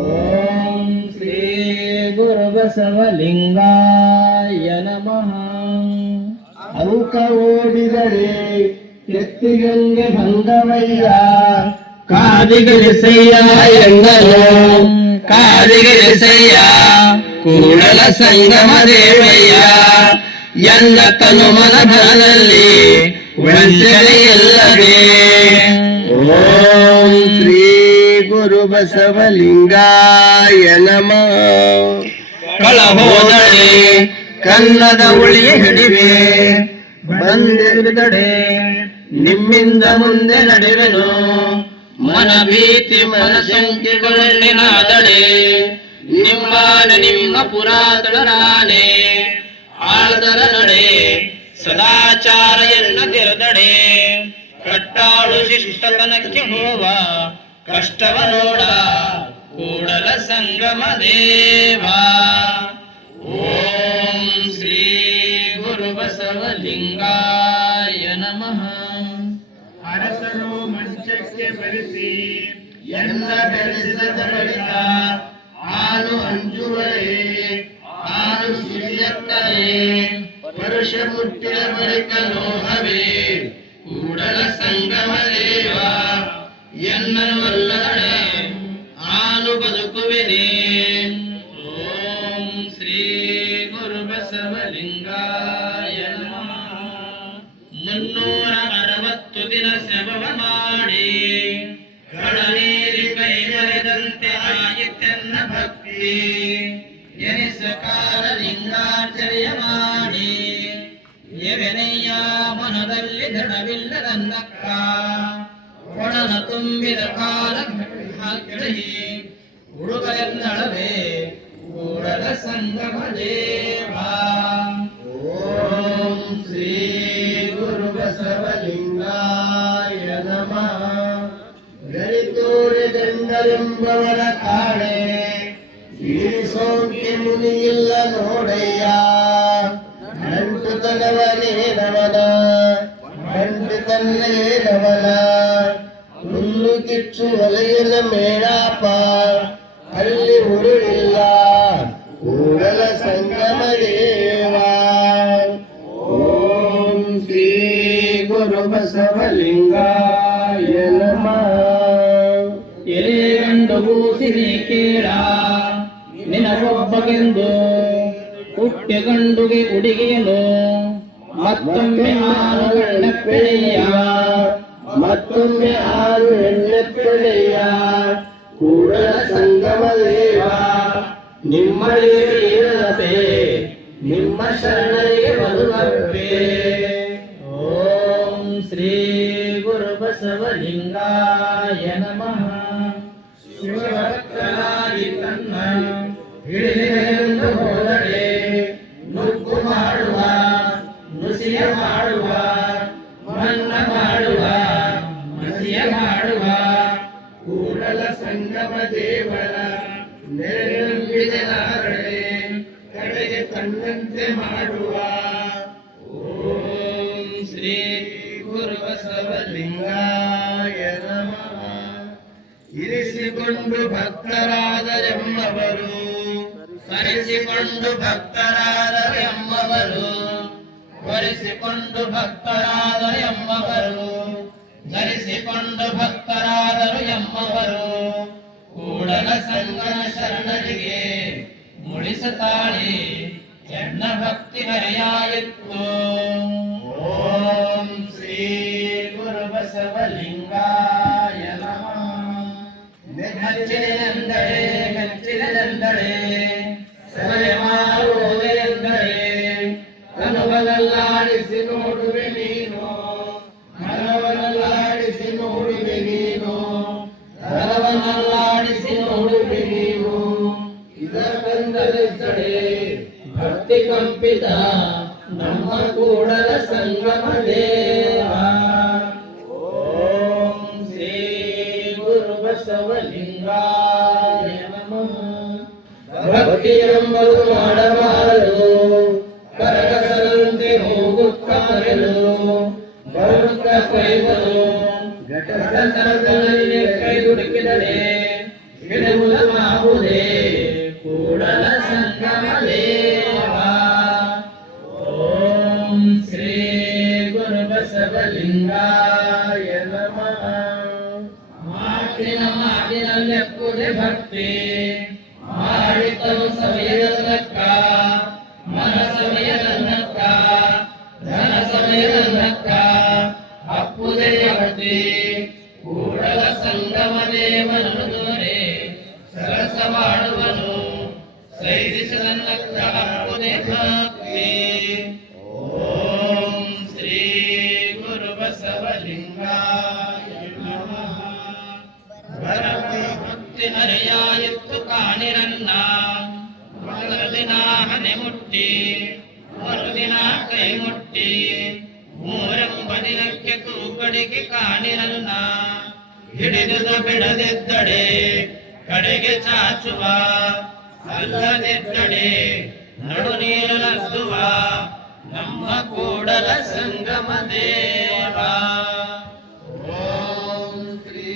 ಓಂ ಶ್ರೀ ಗುರು ಬಸವಲಿಂಗಾಯ ನಮಃ. ಅಂಕ ಓಡಿದರೆ ಎತ್ತಿಗಂಗೆ ಭಂಗವಯ್ಯ, ಕಾದಿಗಿರಿಸಯ್ಯ ಎಂದನು ಕಾದಿಗಿರಿಸಯ್ಯ ಕೂಡಲ ಸಂಗಮ ದೇವಯ್ಯ. ಎಲ್ಲ ತನು ಮನ ಬಲದಲ್ಲಿ ವಂಚನೆಯಲ್ಲದೆ. ಓಂ ಶ್ರೀ ಗುರು ಬಸವಲಿಂಗಾಯ ನಮಃ. ಕಳಹೋದಳೆ ಕನ್ನದ ಉಳಿ ಹಿಡಿವೆ, ಬಂದಿರುದಡೆ ನಿಮ್ಮಿಂದ ಮುಂದೆ ನಡೆವೆನು. ಮನ ಭೀತಿ ಮನ ಶಂಕೆಗೊಳ್ಳಿನಾದಡೆ ನಿಮ್ಮಾನ ನಿಮ್ಮ ಪುರಾತನ ನಾನೇ ಆಳದರ ನಡೆ ಸದಾಚಾರ ಎನ್ನದಿರದಡೆ ಕಟ್ಟಾಳು ಶಿಷ್ಟತನಕ್ಕೆ ಹೋವ ಕಷ್ಟವ ನೋಡ ಕೂಡಲ ಸಂಗಮ ದೇವ. ಓಂ ಶ್ರೀ ಗುರು ಬಸವಲಿಂಗಾಯ ನಮಃ. ಅರಸನು ಮಂಚಕ್ಕೆ ಬರೆಸಿ ಎಲ್ಲ ಬೆಳೆಸಿದ ಬಳಿಕ ಆನು ಅಂಜುವರೆ ಆನು ಸಿರಿಯತ್ತರೆ ಪರುಷ ಮುಟ್ಟಿದ ಬಳಿಕ ಲೋಹವೇ ಕೂಡಲ ಸಂಗಮ ದೇವ ಎನ್ನವಲ್ಲದಡೆ ಆನು ಬದುಕುವೆನೆ. ಓಂ ಶ್ರೀ ಗುರು ಬಸವಲಿಂಗಾಯ ನಮಃ. 360 ದಿನ ಸೇವವ ಮಾಡಿ ಕಳನೀರಿ ಕೈ ಮರೆದಂತೆ ಆಯಿತೆನ್ನ ಭಕ್ತಿ ಎನಿಸಕಾಲ ಲಿಂಗಾರ್ಚನೆಯ ಮಾಡಿ ಎವೆನಯ್ಯ ಮನದಲ್ಲಿ ದೃಢವಿಲ್ಲದನ್ನಕ್ಕ ಒಣನ ತುಂಬಿದ ಕಾಲ ಹಾಕಿ ಹುಡುಗರೆನ್ನಳವೇ ಕೂಡಲ ಸಂಗಮ ದೇವ. ಓಂ ಶ್ರೀ ಗುರು ಬಸವಲಿಂಗಾಯ ನಮಃ. ಗರಿತೋರಿದೆಂದರೆಂಬವರ ಕಾಳೆ ಸೋಂಕಿ ಮುನಿಯಿಲ್ಲ ನೋಡಯ್ಯ ನಂಟುತನವನೇನವನ ನಂಟುತನ್ನೇನವನ ಹುಲ್ಲು ಕಿಚ್ಚು ಒಲೆಯನ ಮೇಳಾಪ ಅಲ್ಲಿ ಉರುಳಿಲ್ಲ ಕೂಡಲ ಸಂಗಮ ದೇವ. ಓಂ ಶ್ರೀ ಗುರು ಬಸವಲಿಂಗಾಯ ನಮಃ. ಎಲೆಗಂಡು ಗೂಸಿರಿ ಕೇಳ ನಿನಗೊಬ್ಬಗೆಂದು ಹುಟ್ಟೆ ಗಂಡುಗೆ ಉಡಿಗೆಯಲು ಮತ್ತೊಮ್ಮೆ ಆರು ಎಣ್ಣೆಪ್ಪೆಳೆಯ ಮತ್ತೊಮ್ಮೆ ಆರು ಎಣ್ಣೆಪ್ಪೆಳೆಯ ಕೂಡಲ ಸಂಗಮ ದೇವ. ನಿಮ್ಮಳಿರತೆ ನಿಮ್ಮ ಶರಣರಿಗೆ ಬರುವಪ್ಪೆ. ಓಂ ಶ್ರೀ ಗುರು ಬಸವಲಿಂಗಾಯ ನಮಃ. ಶಿವಭಕ್ತನಾಗಿ ತನ್ನ ಹಿಡಿದು ಹೋದರೆ ನುಗ್ಗು ಮಾಡುವ ನುಸಿಯ ಮಾಡುವ ಮನ್ನ ಮಾಡುವ ಮಸಿಯ ಮಾಡುವ ಕೂಡಲ ಸಂಗಮ ದೇವರ ನೆರಳಿದೆ ನಾರಳೆ ಕಡೆಗೆ ತನ್ನಂತೆ ಮಾಡುವ. ಓಂ ಶ್ರೀ ಗುರು ಬಸವಲಿಂಗಾಯ ನಮಃ. ಇರಿಸಿಕೊಂಡು ಭಕ್ತರಾದರೆಮ್ಮವರು ಸರಿಸಿಕೊಂಡು ಭಕ್ತರಾದರೆಮ್ಮವರು ಒರೆಸಿಕೊಂಡು ಭಕ್ತರಾದ ಎಮ್ಮವರು ಧರಿಸಿಕೊಂಡು ಭಕ್ತರಾದರು ಎಮ್ಮವರು ಕೂಡಲ ಸಂಗಮ ಶರಣರಿಗೆ ಮುಳಿಸುತ್ತಾಳೆ ಎನ್ನ ಭಕ್ತಿ ಹರಿಯಾಯಿತ್ತು. ಓಂ ಶ್ರೀ ಗುರು ಬಸವಲಿಂಗಾಯ ನಮಃ. ಮೆಚ್ಚಿನೆಂದಳೆ ಮೆಚ್ಚಿನೆಂದಳೆ ಸರೆ ಮಾಡುವುದೆಂದರೆ ಕನುವನಲ್ಲಾಡಿಸಿ ನೋಡುವೆ ನೀನು ಮನವನಲ್ಲಾಡಿಸಿ ನೋಡುವೆ ನೀನು ಧನವನಲ್ಲಾಡಿಸಿ ನೋಡುವೆ ನೀನು. ಇದಕ್ಕೆಂದರೆ ಭಕ್ತಿ ಕಂಪಿತ ನಮ್ಮ ಕೂಡಲ ಸಂಗಮ ದೇವ. ಓಂ ಶ್ರೀ ಗುರು ಬಸವಲಿಂಗಾಯ ನಮಃ. ಭಕ್ತಿ ಎಂಬುದು ಮಾಡಬಾರದು ಕರಕಸರಂತೆ ಹೋಗುತ್ತಾರೆದು ಬರುತ್ತ ಕೈಗಳು ಘಟಸರದಲ್ಲಿ ಕೈ ಹುಡುಕಿದರೆ ಹಿಡಿಯುವುದೇ ಕೂಡಲ ಸಂಗಮ ದೇವ. ಓಂ ಶ್ರೀ ಗುರು ಬಸವಲಿಂಗಾಯ ನಮಃ. ಮಾತಿನಲ್ಲೆಪ್ಪುದೆ ಭಕ್ತಿ ಮಾಡಿತನು ಸಮಯದಕ್ಕ ಮನ ಸಮಯದನ್ನಕ್ಕ ಧನ ಸಮಯದನ್ನಕ್ಕ ಅಪ್ಪುದೇ ಭಕ್ತಿ ಕೂಡಲ ಸಂಗಮ ದೇವನನ್ನು ದೂರೆ ಸರಸ ಮಾಡುವನು ಸೈರಿಸದನ್ನಕ್ಕ ಅಪ್ಪುದೇ ಭಕ್ತಿ. ಓಂ ಶ್ರೀ ಗುರು ಬಸವಲಿಂಗಾಯ ನಮಃ. ಭಕ್ತಿ ಹರೆಯಾಯಿತು ಕಾಣಿರನ್ನ ಮರುದಿನ ಹನೆ ಮುಟ್ಟಿ ಮರುದಿನ ಕೈ ಮುಟ್ಟಿ ಮೂರೆಂಬ ದಿನಕ್ಕೆ ತೂಕಡಿಗೆ ಕಾಣಿರನ್ನ ಹಿಡಿದುದು ಬಿಡದಿದ್ದಡೆ ಕಡೆಗೆ ಚಾಚುವ ಅಲ್ಲದಿದ್ದಡೆ ನಡು ನೀರು ನಸುವ ನಮ್ಮ ಕೂಡಲ ಸಂಗಮ ದೇವ. ಓಂ ಶ್ರೀ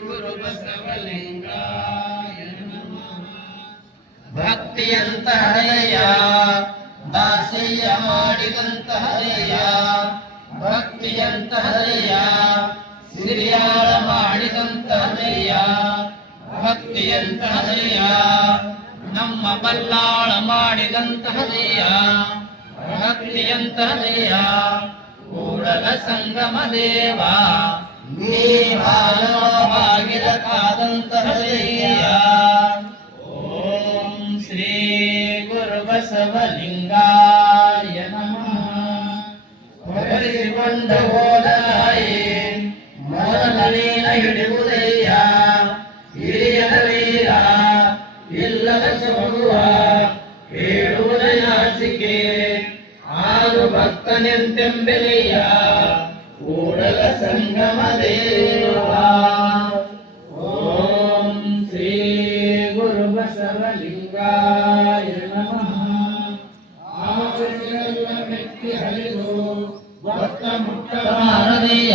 ಗುರು ಬಸವಲಿಂಗಾಯ ನಮಃ. ಭಕ್ತಿಯಂತ ಹರೆಯ ದಾಸಯ್ಯ ಮಾಡಿದಂತ ಹರೆಯ ಭಕ್ತಿಯಂತ ಹರೆಯ ಸಿರಿಯಾಳ ಮಾಡಿದಂತ ಹರೆಯ ಭಕ್ತಿಯಂತ ಹರೆಯ ನಮ್ಮ ಬಲ್ಲಾಳ ಮಾಡಿದಂತ ಹರೆಯ ಭಕ್ತಿಯಂತ ಹರೆಯ ಕೂಡಲ ಸಂಗಮ ದೇವ ನೀವಾಗಿರ ಕಾದಂತ ಹರೆಯ. ಓಂ ಶ್ರೀ ಗುರು ಬಸವಲಿಂಗಾಯ ನಮಃ. ಹೊರಸಿಕೊಂಡ ಹೋದಾಯಿ ಮೊದಲನೇನ ಹಿಡಿಯುವುದಯ್ಯ ಹಿರಿಯದ ವೀರ ಇಲ್ಲದ ಸೋಗುವ ಹೇಳುವುದ ನಾಚಿಕೆ ಆರು ಭಕ್ತನೆಂತೆಂಬೆಲೆಯ ಕೂಡಲ ಸಂಗಮ ದೇವ. ಓಂ ಶ್ರೀ ಗುರು ಬಸವಲಿಂಗಾಯ ನಮಃ. ಆವರಿಸಲ್ಲ ಮೆಟ್ಟಿ ಹರಿದು ಭಕ್ತ ಮುಟ್ಟ ಭಾರತೀಯ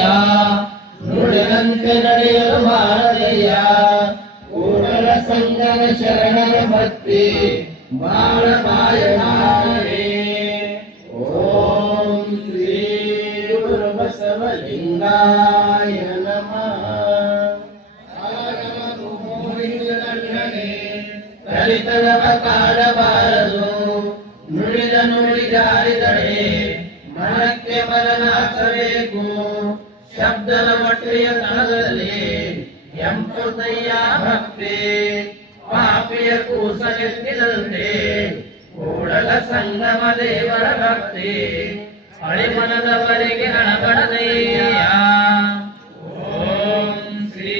ನುಡಿದಂತೆ ನಡೆಯಲು ಭಾರತೀಯ ಕೂಡಲ ಸಂಗಮ ಶರಣರ ಭಕ್ತಿ ಬಾಳ ಮಾಯನಾರೇ. ಓಂ ಶ್ರೀ ಗುರು ಬಸವಲಿಂಗಾಯ ನಮಃ. ಕಲಿತನವ ಕಾಡಬಾರದು ನುಡಿದ ನುಡಿ ಜಾರಿದಡೆ ಮನಕ್ಕೆ ಮನನಾಚಬೇಕು ಶಬ್ದದ ಮಟ್ಟಿಯ ತಳದಲ್ಲಿ ಎಂಪುದಯ್ಯ ಭಕ್ತಿ ಪಾಪಿಯ ಕೂಸನೆತ್ತಿದಂತೆ ಕೂಡಲ ಸಂಗಮ ದೇವರ ಭಕ್ತಿ ಅಳಿಮನದವರಿಗೆ ಅಣಬಡದಯ್ಯ. ಓಂ ಶ್ರೀ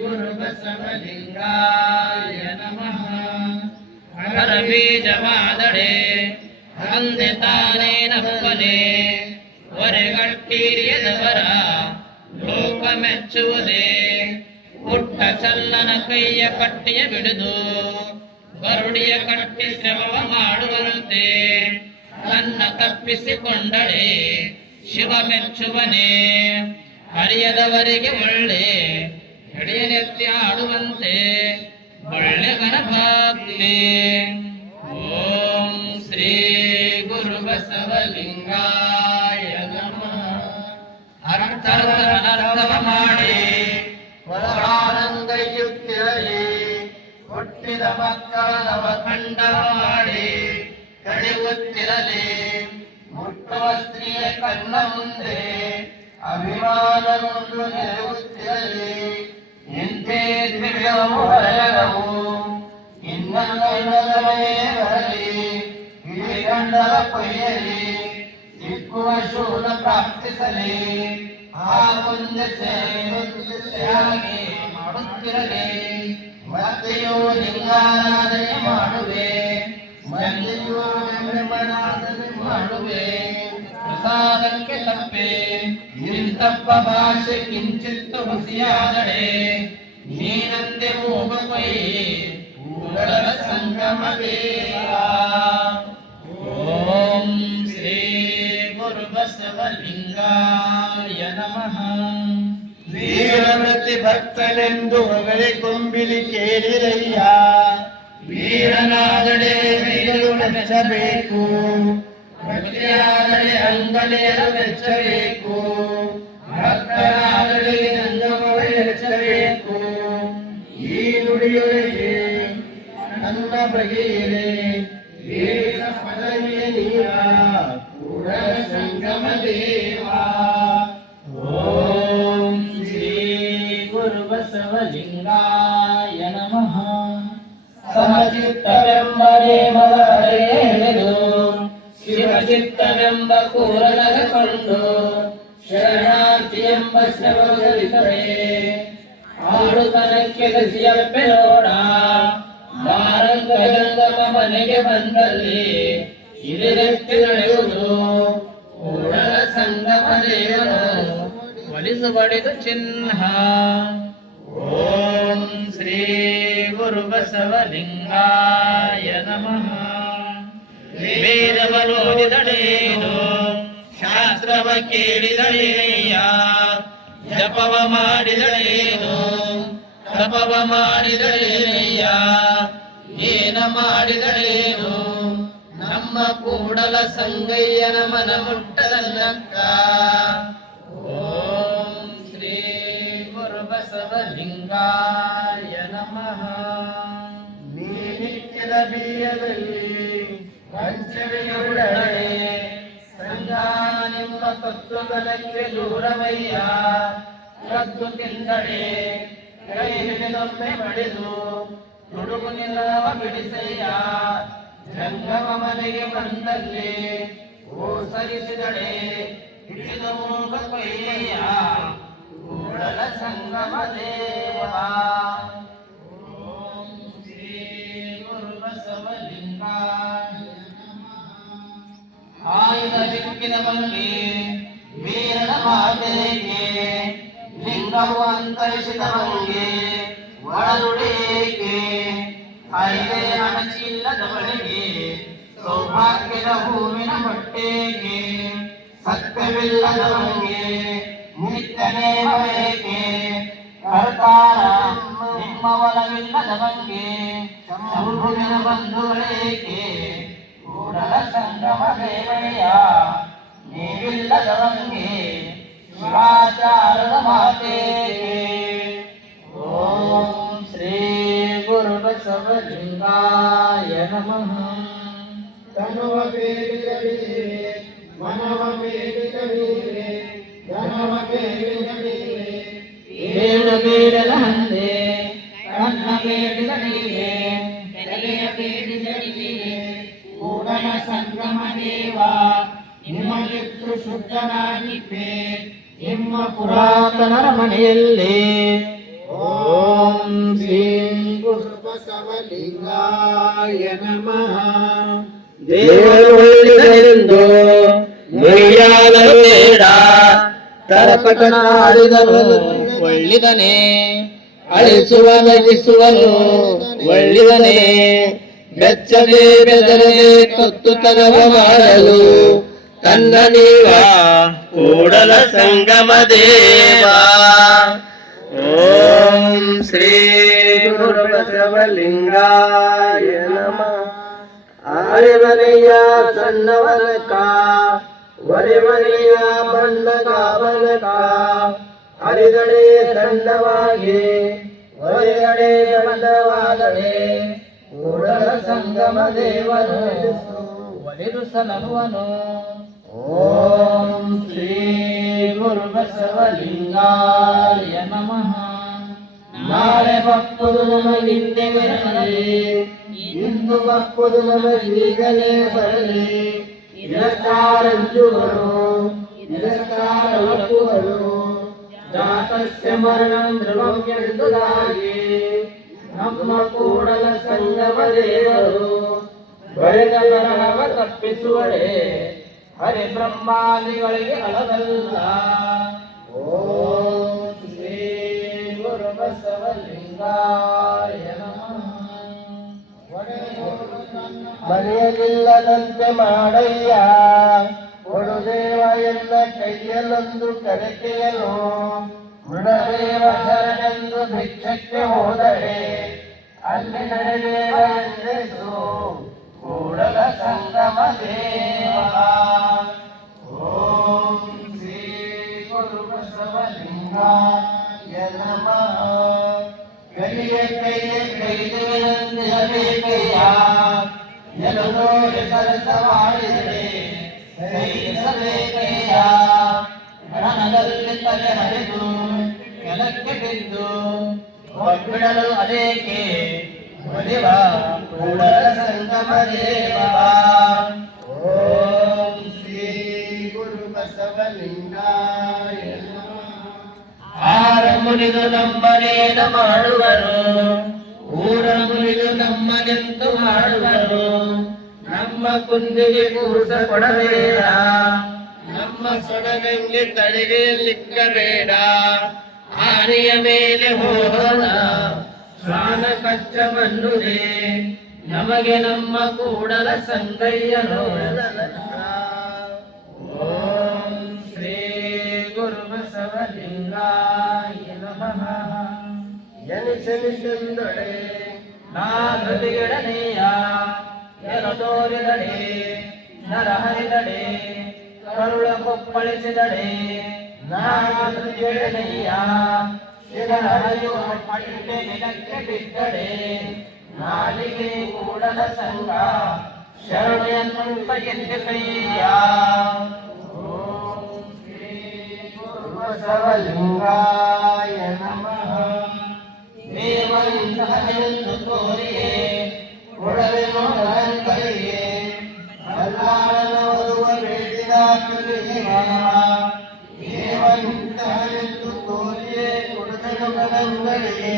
ಗುರು ಬಸವಲಿಂಗಾಯ ನಮಃ. ಹರ ಬೀಜವಾದಡೆ ಅಂದೆ ತಾನೇ ನಪ್ಪನೆ ಹೊರೆಗಟ್ಟಿಯದವರ ಲೋಕ ಮೆಚ್ಚುವುದೇ ಪುಟ್ಟ ಚಲ್ಲನ ಕೈಯ ಕಟ್ಟಿಯ ಬಿಡುದು ಗರುಡಿಯ ಕಟ್ಟಿ ಶ್ರಮವ ಮಾಡುವಂತೆ ತನ್ನ ತಪ್ಪಿಸಿಕೊಂಡಳೆ ಶಿವ ಮೆಚ್ಚುವನೇ ಹರಿಯದವರಿಗೆ ಒಳ್ಳೆ ಎಡೆಯನೆತ್ತಿ ಆಡುವಂತೆ ಒಳ್ಳೆ ಗಣಭಕ್ತಿ. ಓಂ ಶ್ರೀ ಗುರು ಬಸವಲಿಂಗಾಯ ನಮಃ. ಅರ್ಥವ ಮಾಡಿ ಒಳಾನಂದಯುತ್ತಿರಲಿ ಹುಟ್ಟಿದ ಮಕ್ಕಳ ನವಖಂಡ ಮಾಡಿ ಕಳೆಯುತ್ತಿರಲಿ ಮುಟ್ಟುವ ಸ್ತ್ರೀಯ ಕಣ್ಣ ಮುಂದೆ ಅಭಿಮಾನಗೊಂಡು ನೆರವುತ್ತಿರಲಿ ಎಂದೇ ದಿವ್ಯವು ಹರಗವು ಇನ್ನೊಂದೊಂದರೇ ಬರಲಿ ಹಿಡಿಗಂಡರ ಕೊಯ್ಯಲಿ ಸಿಕ್ಕುವ ಶೂಲ ಪ್ರಾಪ್ತಿಸಲಿ ಆ ಮುಂದೆ ಸೇವೆಯಾಗಿ ಮಾಡುತ್ತಿರಲಿ ಮತ್ತೆಯೋ ಲಿಂಗಾರಾಧನೆ ಮಾಡುವೆ ಮಂದಿಯೋ ಬ್ರಹ್ಮನಾಥನೆ ಮಾಡುವೆ ಪ್ರಸಾದಕ್ಕೆ ತಪ್ಪೆ ನಿಂತಪ್ಪ ಭಾಷೆ ಕಿಂಚಿತ್ತು ಹುಸಿಯಾದಡೆ ನೀನಂತೆ ಮೂಗಮೈ ಕೂಡಲ ಸಂಗಮ ದೇವ. ಓಂ ಶ್ರೀ ಗುರು ಬಸವಲಿಂಗಾಯ ನಮಃ. ವೀರಮೃತಿ ಭಕ್ತನೆಂದು ಹೊಗಳಿ ಕೊಂಬಿಲಿ ಕೇಳಿರಯ್ಯ ವೀರನಾದಡೆ ವೀರರು ಮೆಚ್ಚಬೇಕು ಭಕ್ತಿಯಾದಡೆ ಅಂಗನೆಯರು ಮೆಚ್ಚಬೇಕು ಭಕ್ತರಾದಡೆ ಸಂಗಮವೇ ಮೆಚ್ಚಬೇಕು. ಈ ನುಡಿಯೊಳಗೆ ನನ್ನ ಬಗೆಯಿರೆ ವೀರ ಪದವಿಯ ನೀರ ಕೂಡಲ ಸಂಗಮ ದೇವ. ಓಂ ಶ್ರೀ ಗುರು ಬಸವಲಿಂಗಾಯ ನಮಃ. ಸಮಚಿತ್ತವೆಂಬರೇ ಮೊದಲೆಳೆದು ಶಿವಚಿತ್ತವೆಂಬ ಕೂರಲಗ ಕೊಂಡು ಶರಣಾರ್ಥಿ ಎಂಬ ಶ್ರವಗಳಿತರೆ ಆಡುತನಕ್ಕೆ ಗಸಿಯಪ್ಪೆ ನೋಡ ಮಾರಂಗ ಜಂಗಮ ಮನೆಗೆ ಬಂದಲ್ಲಿ ಇದಿರೆತ್ತಿ ನಡೆಯುವುದು ಕೂಡಲ ಸಂಗಮ ದೇವನು ಒಲಿಸು ಬಡಿದು ಚಿಹ್ನ. ಓಂ ಶ್ರೀ ಗುರು ಬಸವಲಿಂಗಾಯ ನಮಃ. ವೇದವನೋದಿದಳೇನು ಶಾಸ್ತ್ರವ ಕೇಳಿದಳೇಯ, ಜಪವ ಮಾಡಿದಳೇನು ತಪವ ಮಾಡಿದಳೇನಯ್ಯ, ಏನ ಮಾಡಿದಳೇನು ನಮ್ಮ ಕೂಡಲ ಸಂಗಯ್ಯನ ಮನ ಮುಟ್ಟದಲ್ಲಕ್ಕ. ಓಂ ಶ್ರೀ ಗುರು ಬಸವಲಿಂಗಾಯ ನಮಃ. ನಿತ್ಯದ ಬೀಯದಲ್ಲಿ ಪಂಚವಿಗುಡಳೆ ಸಂಗಾನೆಂಬ ತತ್ವಗಳಕ್ಕೆ ದೂರವಯ್ಯ, ಕದ್ದು ತಿಂದಳೆ ಕೈ ಹಿಡಿದೊಮ್ಮೆ ಬಡಿದು ತುಡುಗು ನಿಲ್ಲವ ಬಿಡಿಸಯ್ಯ. ಜಂಗಮ ಮನೆಗೆ ಬಂದಲ್ಲಿ ಓ ಸರಿಸಿದಳೆ ಹಿಡಿದು ಮೂಗ ಕೊಯ್ಯ, ಕೂಡಲ ಸಂಗಮ ದೇವ. ಓಂ ಶ್ರೀ ಗುರು ಬಸವಲಿಂಗಾಯ ಆಯುಧ ದಿಕ್ಕಿನ ಬಂಗೆ ವೀರನ ಮಾತೆಗೆ ಲಿಂಗವು ಅಂತರಿಸಿದ ಬಂಗೆ ಒಳನುಡೇಕೆ ಐದೇ ಅಣಚಿಲ್ಲದ ಬಳಿಗೆ ಸೌಭಾಗ್ಯದ ಹೂವಿನ ಹೊಟ್ಟೆಗೆ ಸತ್ಯವಿಲ್ಲದ ಬಂಗೆ ನಿತ್ಯನೇಮವೇಕೆ ಕರ್ತಾರ ನಿಮ್ಮ ಒಲವಿಲ್ಲದ ಬಂಗೆ ಶಂಭುವಿನ ಬಂಧುಗಳೇಕೆ ಕೂಡಲ ಸಂಗಮ ದೇವಯ್ಯ ನೀವಿಲ್ಲದ ಬಂಗೆ ಶಿವಾಚಾರದ ಮಾತೆಗೆ. ಓಂ ಶ್ರೀ ಗುರು ಬಸವಲಿಂಗಾಯ ನಮಃ. ತನುವ ಬೇಡಿದಳೆ ಮನವ ಬೇಡಿದಳೆ ಧನವ ಬೇಡಿದಳೆ ಬೇಡ ಬೇಡಲ ಹಂದೆ ಕಣ್ಣ ಬೇಡಿದಳಿಗೆ ತಲೆಯ ಬೇಡಿದಳಿಗೆ ಕೂಡಲ ಸಂಗಮ ದೇವ ನಿಮಗಿತ್ತು ಶುದ್ಧನಾಗಿದ್ದೆ ನಿಮ್ಮ ಪುರಾತನರ ಮನೆಯಲ್ಲಿ. ಓಂ ಶ್ರೀ ಗುರು ಬಸವಲಿಂಗಾಯ ನಮಃ. ದೇವರು ಒಳ್ಳೆಯದೆಂದು ಮುಯ್ಯಾಲಲು ಬೇಡ, ತರಪಟನಾಡಿದನು ಒಳ್ಳಿದನೆ ಅಳಿಸುವ ನಗಿಸುವನು ಒಳ್ಳಿದನೆ. ಬೆಚ್ಚದೆ ಬೆದರದೆ ಕತ್ತುತನವ ಮಾಡಲು ತನ್ನ ನೀವ ಕೂಡಲ ಸಂಗಮ ದೇವ. ಓಂ ಶ್ರೀ ಗುರು ಬಸವಲಿಂಗಾಯ ನಮಃ. ಆರೆಮನೆಯ ಸಣ್ಣವನಕ ಒರೆಮನೆಯ ಬಣ್ಣಗ ಬನಕ ಹರಿದಡೆ ಸಣ್ಣವಾಗಿ ಒರೆದಡೆ ಬಣ್ಣವಾದಡೆ ಕೂಡಲ ಸಂಗಮ ದೇವನು ಒಲಿದು ಸಲಹುವನು. ಓಂ ಶ್ರೀ ಗುರು ಬಸವಲಿಂಗಾಯ ನಮಃ. ನಾಳೆ ಬಪ್ಪುದು ನಮಗಿಂದೆ ಬರಲಿ, ಇಂದು ಬಪ್ಪುದು ನಮಗೀಗಲೇ ಬರಲಿ. ಇದಕ್ಕಾರಂಜುವರು ಇದಕ್ಕಾರವಕ್ಕುವರು ಜಾತಸ್ಯ ಮರಣಂ ಧ್ರುವಮ್ಯಂದುದಾಗಿ ನಮ್ಮ ಕೂಡಲ ಸಂಗಮ ದೇವರು ಬರೆದ ಬರಹವ ತಪ್ಪಿಸುವಡೆ ಹರಿ ಬ್ರಹ್ಮಾದಿಗಳಿಗೆ ಅಳದಲ್ಲ. ಓಂ ಶ್ರೀ ಗುರು ಬಸವಲಿಂಗಾಯ ನಮಃ. ಮನೆಯಲ್ಲಿಲ್ಲದಂತೆ ಮಾಡಯ್ಯ ಕೊಡುದೇವ ಎಲ್ಲ ಕೈಯಲ್ಲೊಂದು ಕರೆಕೆಯನು ಮೃಡದೇವ ಶರಣೆಂದು ಭಿಕ್ಷಕ್ಕೆ ಹೋದರೆ ಅಲ್ಲಿ ನಡೆದೇವ ಎಂದೆಂದು ಕೂಡಲ ಸಂಗಮ ದೇವ. ಓಂ ಶ್ರೀ ಗುರು ಬಸವಲಿಂಗಾಯ ನಮಃ. ಕೈಗೆ ಕೈಗೆ ಕೈದೇವೆಂದಿರಬೇಕಯ್ಯ ಎಲುನೋಡಿ ಸರಸ ಮಾಡಿದರೆ ಸಹಿಸಬೇಕಯ್ಯ. ರಣದಲ್ಲಿ ತಲೆ ಹರಿದು ಕೆಳಕ್ಕೆ ಬಿದ್ದು ಒಬ್ಬಿಡಲು ಅದೇಕೆ ಒಲಿವ ಕೂಡಲ ಸಂಗಮ ದೇವ. ಓಂ ಶ್ರೀ ಗುರು ಬಸವಲಿಂಗಾಯ ನಮಃ. ಮುರಿದು ನಮ್ಮನೇನ ಮಾಡುವರು ಊರ ಮುರಿದು ನಮ್ಮನೆಂತು ಮಾಡುವರು ನಮ್ಮ ಕುಂದಿಗೆ ಕೂಸ ಕೊಡಬೇಡ ನಮ್ಮ ಸೊಡಗಂಗೆ ತಲೆಗೆ ಲಿಕ್ಕಬೇಡ ಆನೆಯ ಮೇಲೆ ಹೋಗೋಣ ಶ್ವಾನ ಕಚ್ಚ ಮನ್ನುದೆ ನಮಗೆ ನಮ್ಮ ಕೂಡಲ ಸಂಗಯ್ಯನೋ ಓಂ ಶ್ರೀ ಗುರು ಬಸವಲಿಂಗಾಯ ನಮಃ ಎನಿಸೆನಿಸೆಂದೊಡೆ ನಾ ಹೃದಯಡನೆಯ ಎನು ತೋರಿದಡೆ ನರಹರಿದಡೆ ಕರುಳ ಕೊಪ್ಪಳಿಸಿದಡೆ ನಾ ಹೃದಯಡನೆಯ ಶಿರಹರಿಯು ಪಟ್ಟೆ ನೆಲಕ್ಕೆ ಬಿದ್ದಡೆ ನಾಲಿಗೆ ಕೂಡಲ ಸಂಗ ಶರಣೆಯನ್ನುಂಟ ಎನ್ನಿಸಯ್ಯ ಓಂ ಶ್ರೀ ಗುರು ಬಸವಲಿಂಗಾಯ ನಮಃ ದೇವರಿಂದನೆಂದು ತೋರಿಯೇ ಕೊಡವೆನು ಕೈಗೆ ಅಲ್ಲಾಳನವರುವ ಬೇಡಿದ ದೇವರಿಂದನೆಂದು ತೋರಿಯೇ ಕೊಡವೆನು ಕಡಂಗಳಿಗೆ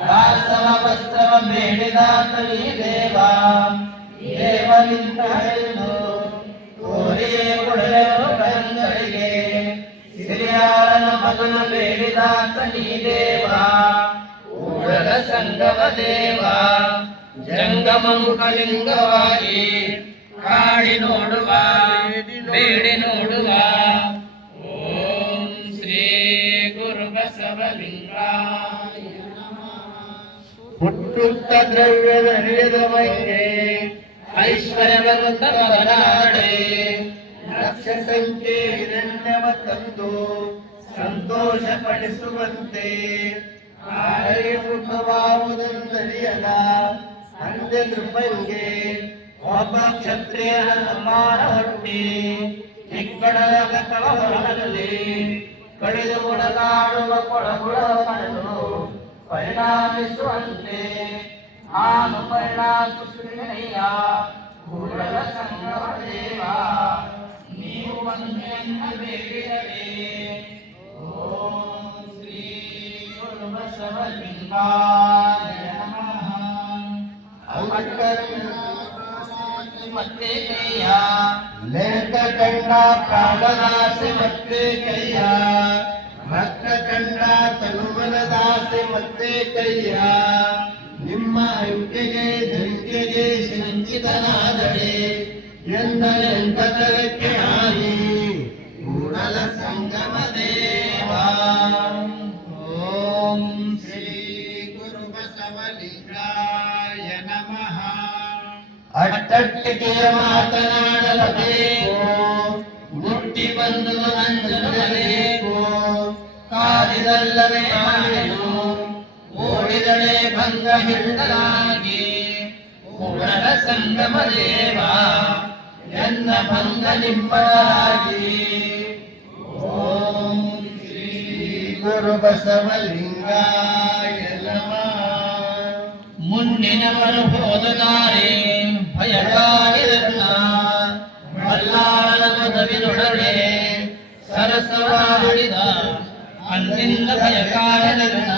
ದಾಸವ ವಸ್ತ್ರವ ಬೇಡಿದ ಕಲಿ ದೇವ ದೇವರಿಂದನೆಂದು ತೋರಿಯೇ ಕೊಡವೆನು ಕಡಂಗಳಿಗೆ ಸಿರಿಯಾರನ ಮಗನ ಬೇಡಿದ ಕಲಿ ದೇವ ಕೂಡಲ ಸಂಗಮ ದೇವ ಜಂಗಮಂ ಕಲಿಂಗವಾಗಿ ಕಾಡಿ ನೋಡುವ ಬೇಡಿ ನೋಡುವ ಓಂ ಶ್ರೀ ಗುರು ಬಸವಲಿಂಗಾಯ ಹುಟ್ಟುತ್ತ ದ್ರವ್ಯದ ಹಿಡಿದ ಮೈಗೆ ಐಶ್ವರ್ಯವಂತ ಬರಲಾಡೆ ಲಕ್ಷ ಸಂಖ್ಯೆ ಹಿರಣ್ಯವ ತಂದು ಸಂತೋಷ ಪಡಿಸುವಂತೆ ಮುಖವಾವುದೆಂದರಿಯದ ಅಂದೆ ನೃಪಂಗೆ ಒಬ್ಬ ಕ್ಷತ್ರಿಯರ ಸಮಾನ ಹೊಟ್ಟಿ ಇಕ್ಕಡಲ ಹೊರಗಲಿ ಕಡಿದು ಒಳಗಾಡುವ ಕೊಳಗುಳ ಕಡಲು ಪರಿಣಾಮಿಸುವಂತೆ ಆನು ಪರಿಣಾಮಿಸುವೆನೆಯ ಕೂಡಲ ಸಂಗಮ ದೇವ ನೀವು ಒಂದೆನ್ನ ಬೇಡಿದರೆ ಓಂ ಶ್ರೀ ಗುರು ಬಸವಲಿಂಗಾಯ ನಮಃ ಮತ್ತೆ ಕೈಯ ಲೆಕ್ಕ ಕಂಡ ಪ್ರಾಣದಾಸೆ ಮತ್ತೆ ಕೈಯ ಭಕ್ತ ಕಂಡ ತನುಮನದಾಸೆ ಮತ್ತೆ ಕೈಯ ನಿಮ್ಮ ಅಂಕೆಗೆ ಧಂಕೆಗೆ ಸಂಚಿತನಾದಡೆ ಎಂದರೆಂದರಕ್ಕೆ ಆನಿ ಕೂಡಲ ಸಂಗಮ ದೇವ ಓಂ ಶ್ರೀ ಗುರು ಬಸವಲಿಂಗಾಯ ನಮಃ ಅಟ್ಟಟ್ಟಿಗೆಯ ಮಾತನಾಡಲೇಕೋ ಮುಟ್ಟಿ ಬಂದು ನಂಜನಲೇಕೋ ಕಾದಿದಲ್ಲವೇ ಮಾಡೆನು ಓಡಿದಳೆ ಭಂಗ ಹಿಡಿದಲಾಗಿ ಕೂಡಲ ಸಂಗಮ ದೇವ ಎನ್ನ ಭಂಗ ನಿಮ್ಮದಾಗಿ ಓಂ ಶ್ರೀ ಗುರು ಬಸವಲಿಂಗಾಯ ನಮಃ ಮುನ್ನಿನವರು ಹೋದ ದಾರಿ ಭಯಕಾರಿರಲ್ಲ ಮಲ್ಲಾಳನ ಮದುವಿನೊಡನೆ ಸರಸವಾಡಿದ ಅಂದಿನ ಭಯಕಾರಿರಲ್ಲ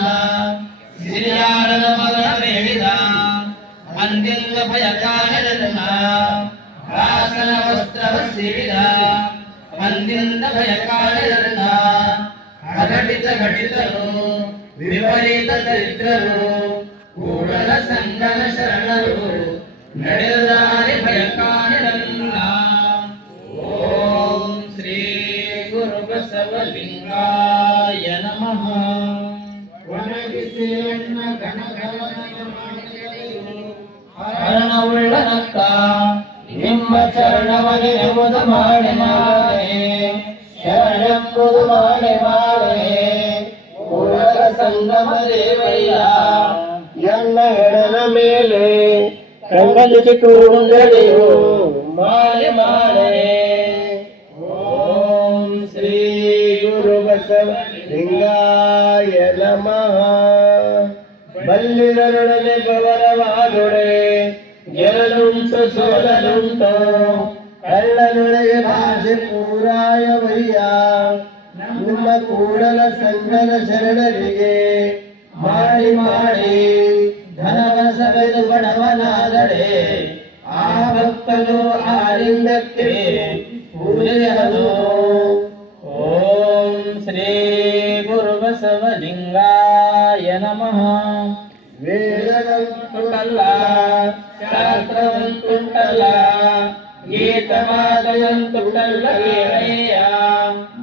ಸಿರಿಯಾರನ ಮಗಳ ಬೇಡಿದ ಅಂದಿನ ಭಯಕಾರಿರಲ್ಲ ರಾಸನ ವಸ್ತ್ರವ ಸಿಡಿದ ಅಂದಿನ ಭಯಕಾರಿರಲ್ಲ ಅಘಟಿತ ಘಟಿತರು ವಿಪರೀತ ದರಿದ್ರರು ಕೂಡಲ ಸಂಗನ ಶರಣರು ನಡೆದಾರಿ ಭಯಕಾರಿರಲ್ಲ ಓಂ ಶ್ರೀ ಗುರು ಬಸವಲಿಂಗಾಯ ನಮಃ ಒಣಗಿಸಿ ಅಣ್ಣ ಹರಣವುಳ್ಳ ನಕ್ಕ ನಿಮ್ಮ ಚರಣವನೆಂಬುದು ಮಾಡಿ ಮಾಡೆ ಶರಣೆಂಬುದು ಮಾಡಿ ಮಾಡೆ ಕೂಡಲ ಸಂಗಮ ದೇವಯ್ಯ ಎನ್ನ ಹೆಣನ ಮೇಲೆ ಕಂಗಲಿಟ್ಟು ಉಂಗಡೆಯು ಮಾಲೆ ಮಾಡೆ ಓಂ ಶ್ರೀ ಗುರು ಬಸವಲಿಂಗಾಯ ನಮಃ ಬಲ್ಲಿದರೊಡನೆ ಬವರವಾದೊಡೆ ಗೆಲ್ಲುಂಟು ಸೋಲನುಂಟು ಕಳ್ಳನೊಳಗೆ ಭಾಷೆ ಪೂರಾಯವಯ್ಯ ನಮ್ಮ ಕೂಡಲ ಸಂಗನ ಶರಣರಿಗೆ ಮಾಡಿ ಮಾಡಿ ಧನವ ಸವೆದು ಬಡವನಾದಡೆ ಆ ಭಕ್ತನು ಆಲಿಂಗಕ್ಕೆ ಪೂಜೆಯದು. ಓಂ ಶ್ರೀ ಗುರು ಬಸವಲಿಂಗಾಯ ನಮಃ. ವೇದವಂತುಂಟಲ್ಲ, ಶಾಸ್ತ್ರವಂತುಂಟಲ್ಲ, ಗೀತ ಮಾತವಂತುಂಟಲ್ಲ ವೀರಯ್ಯ.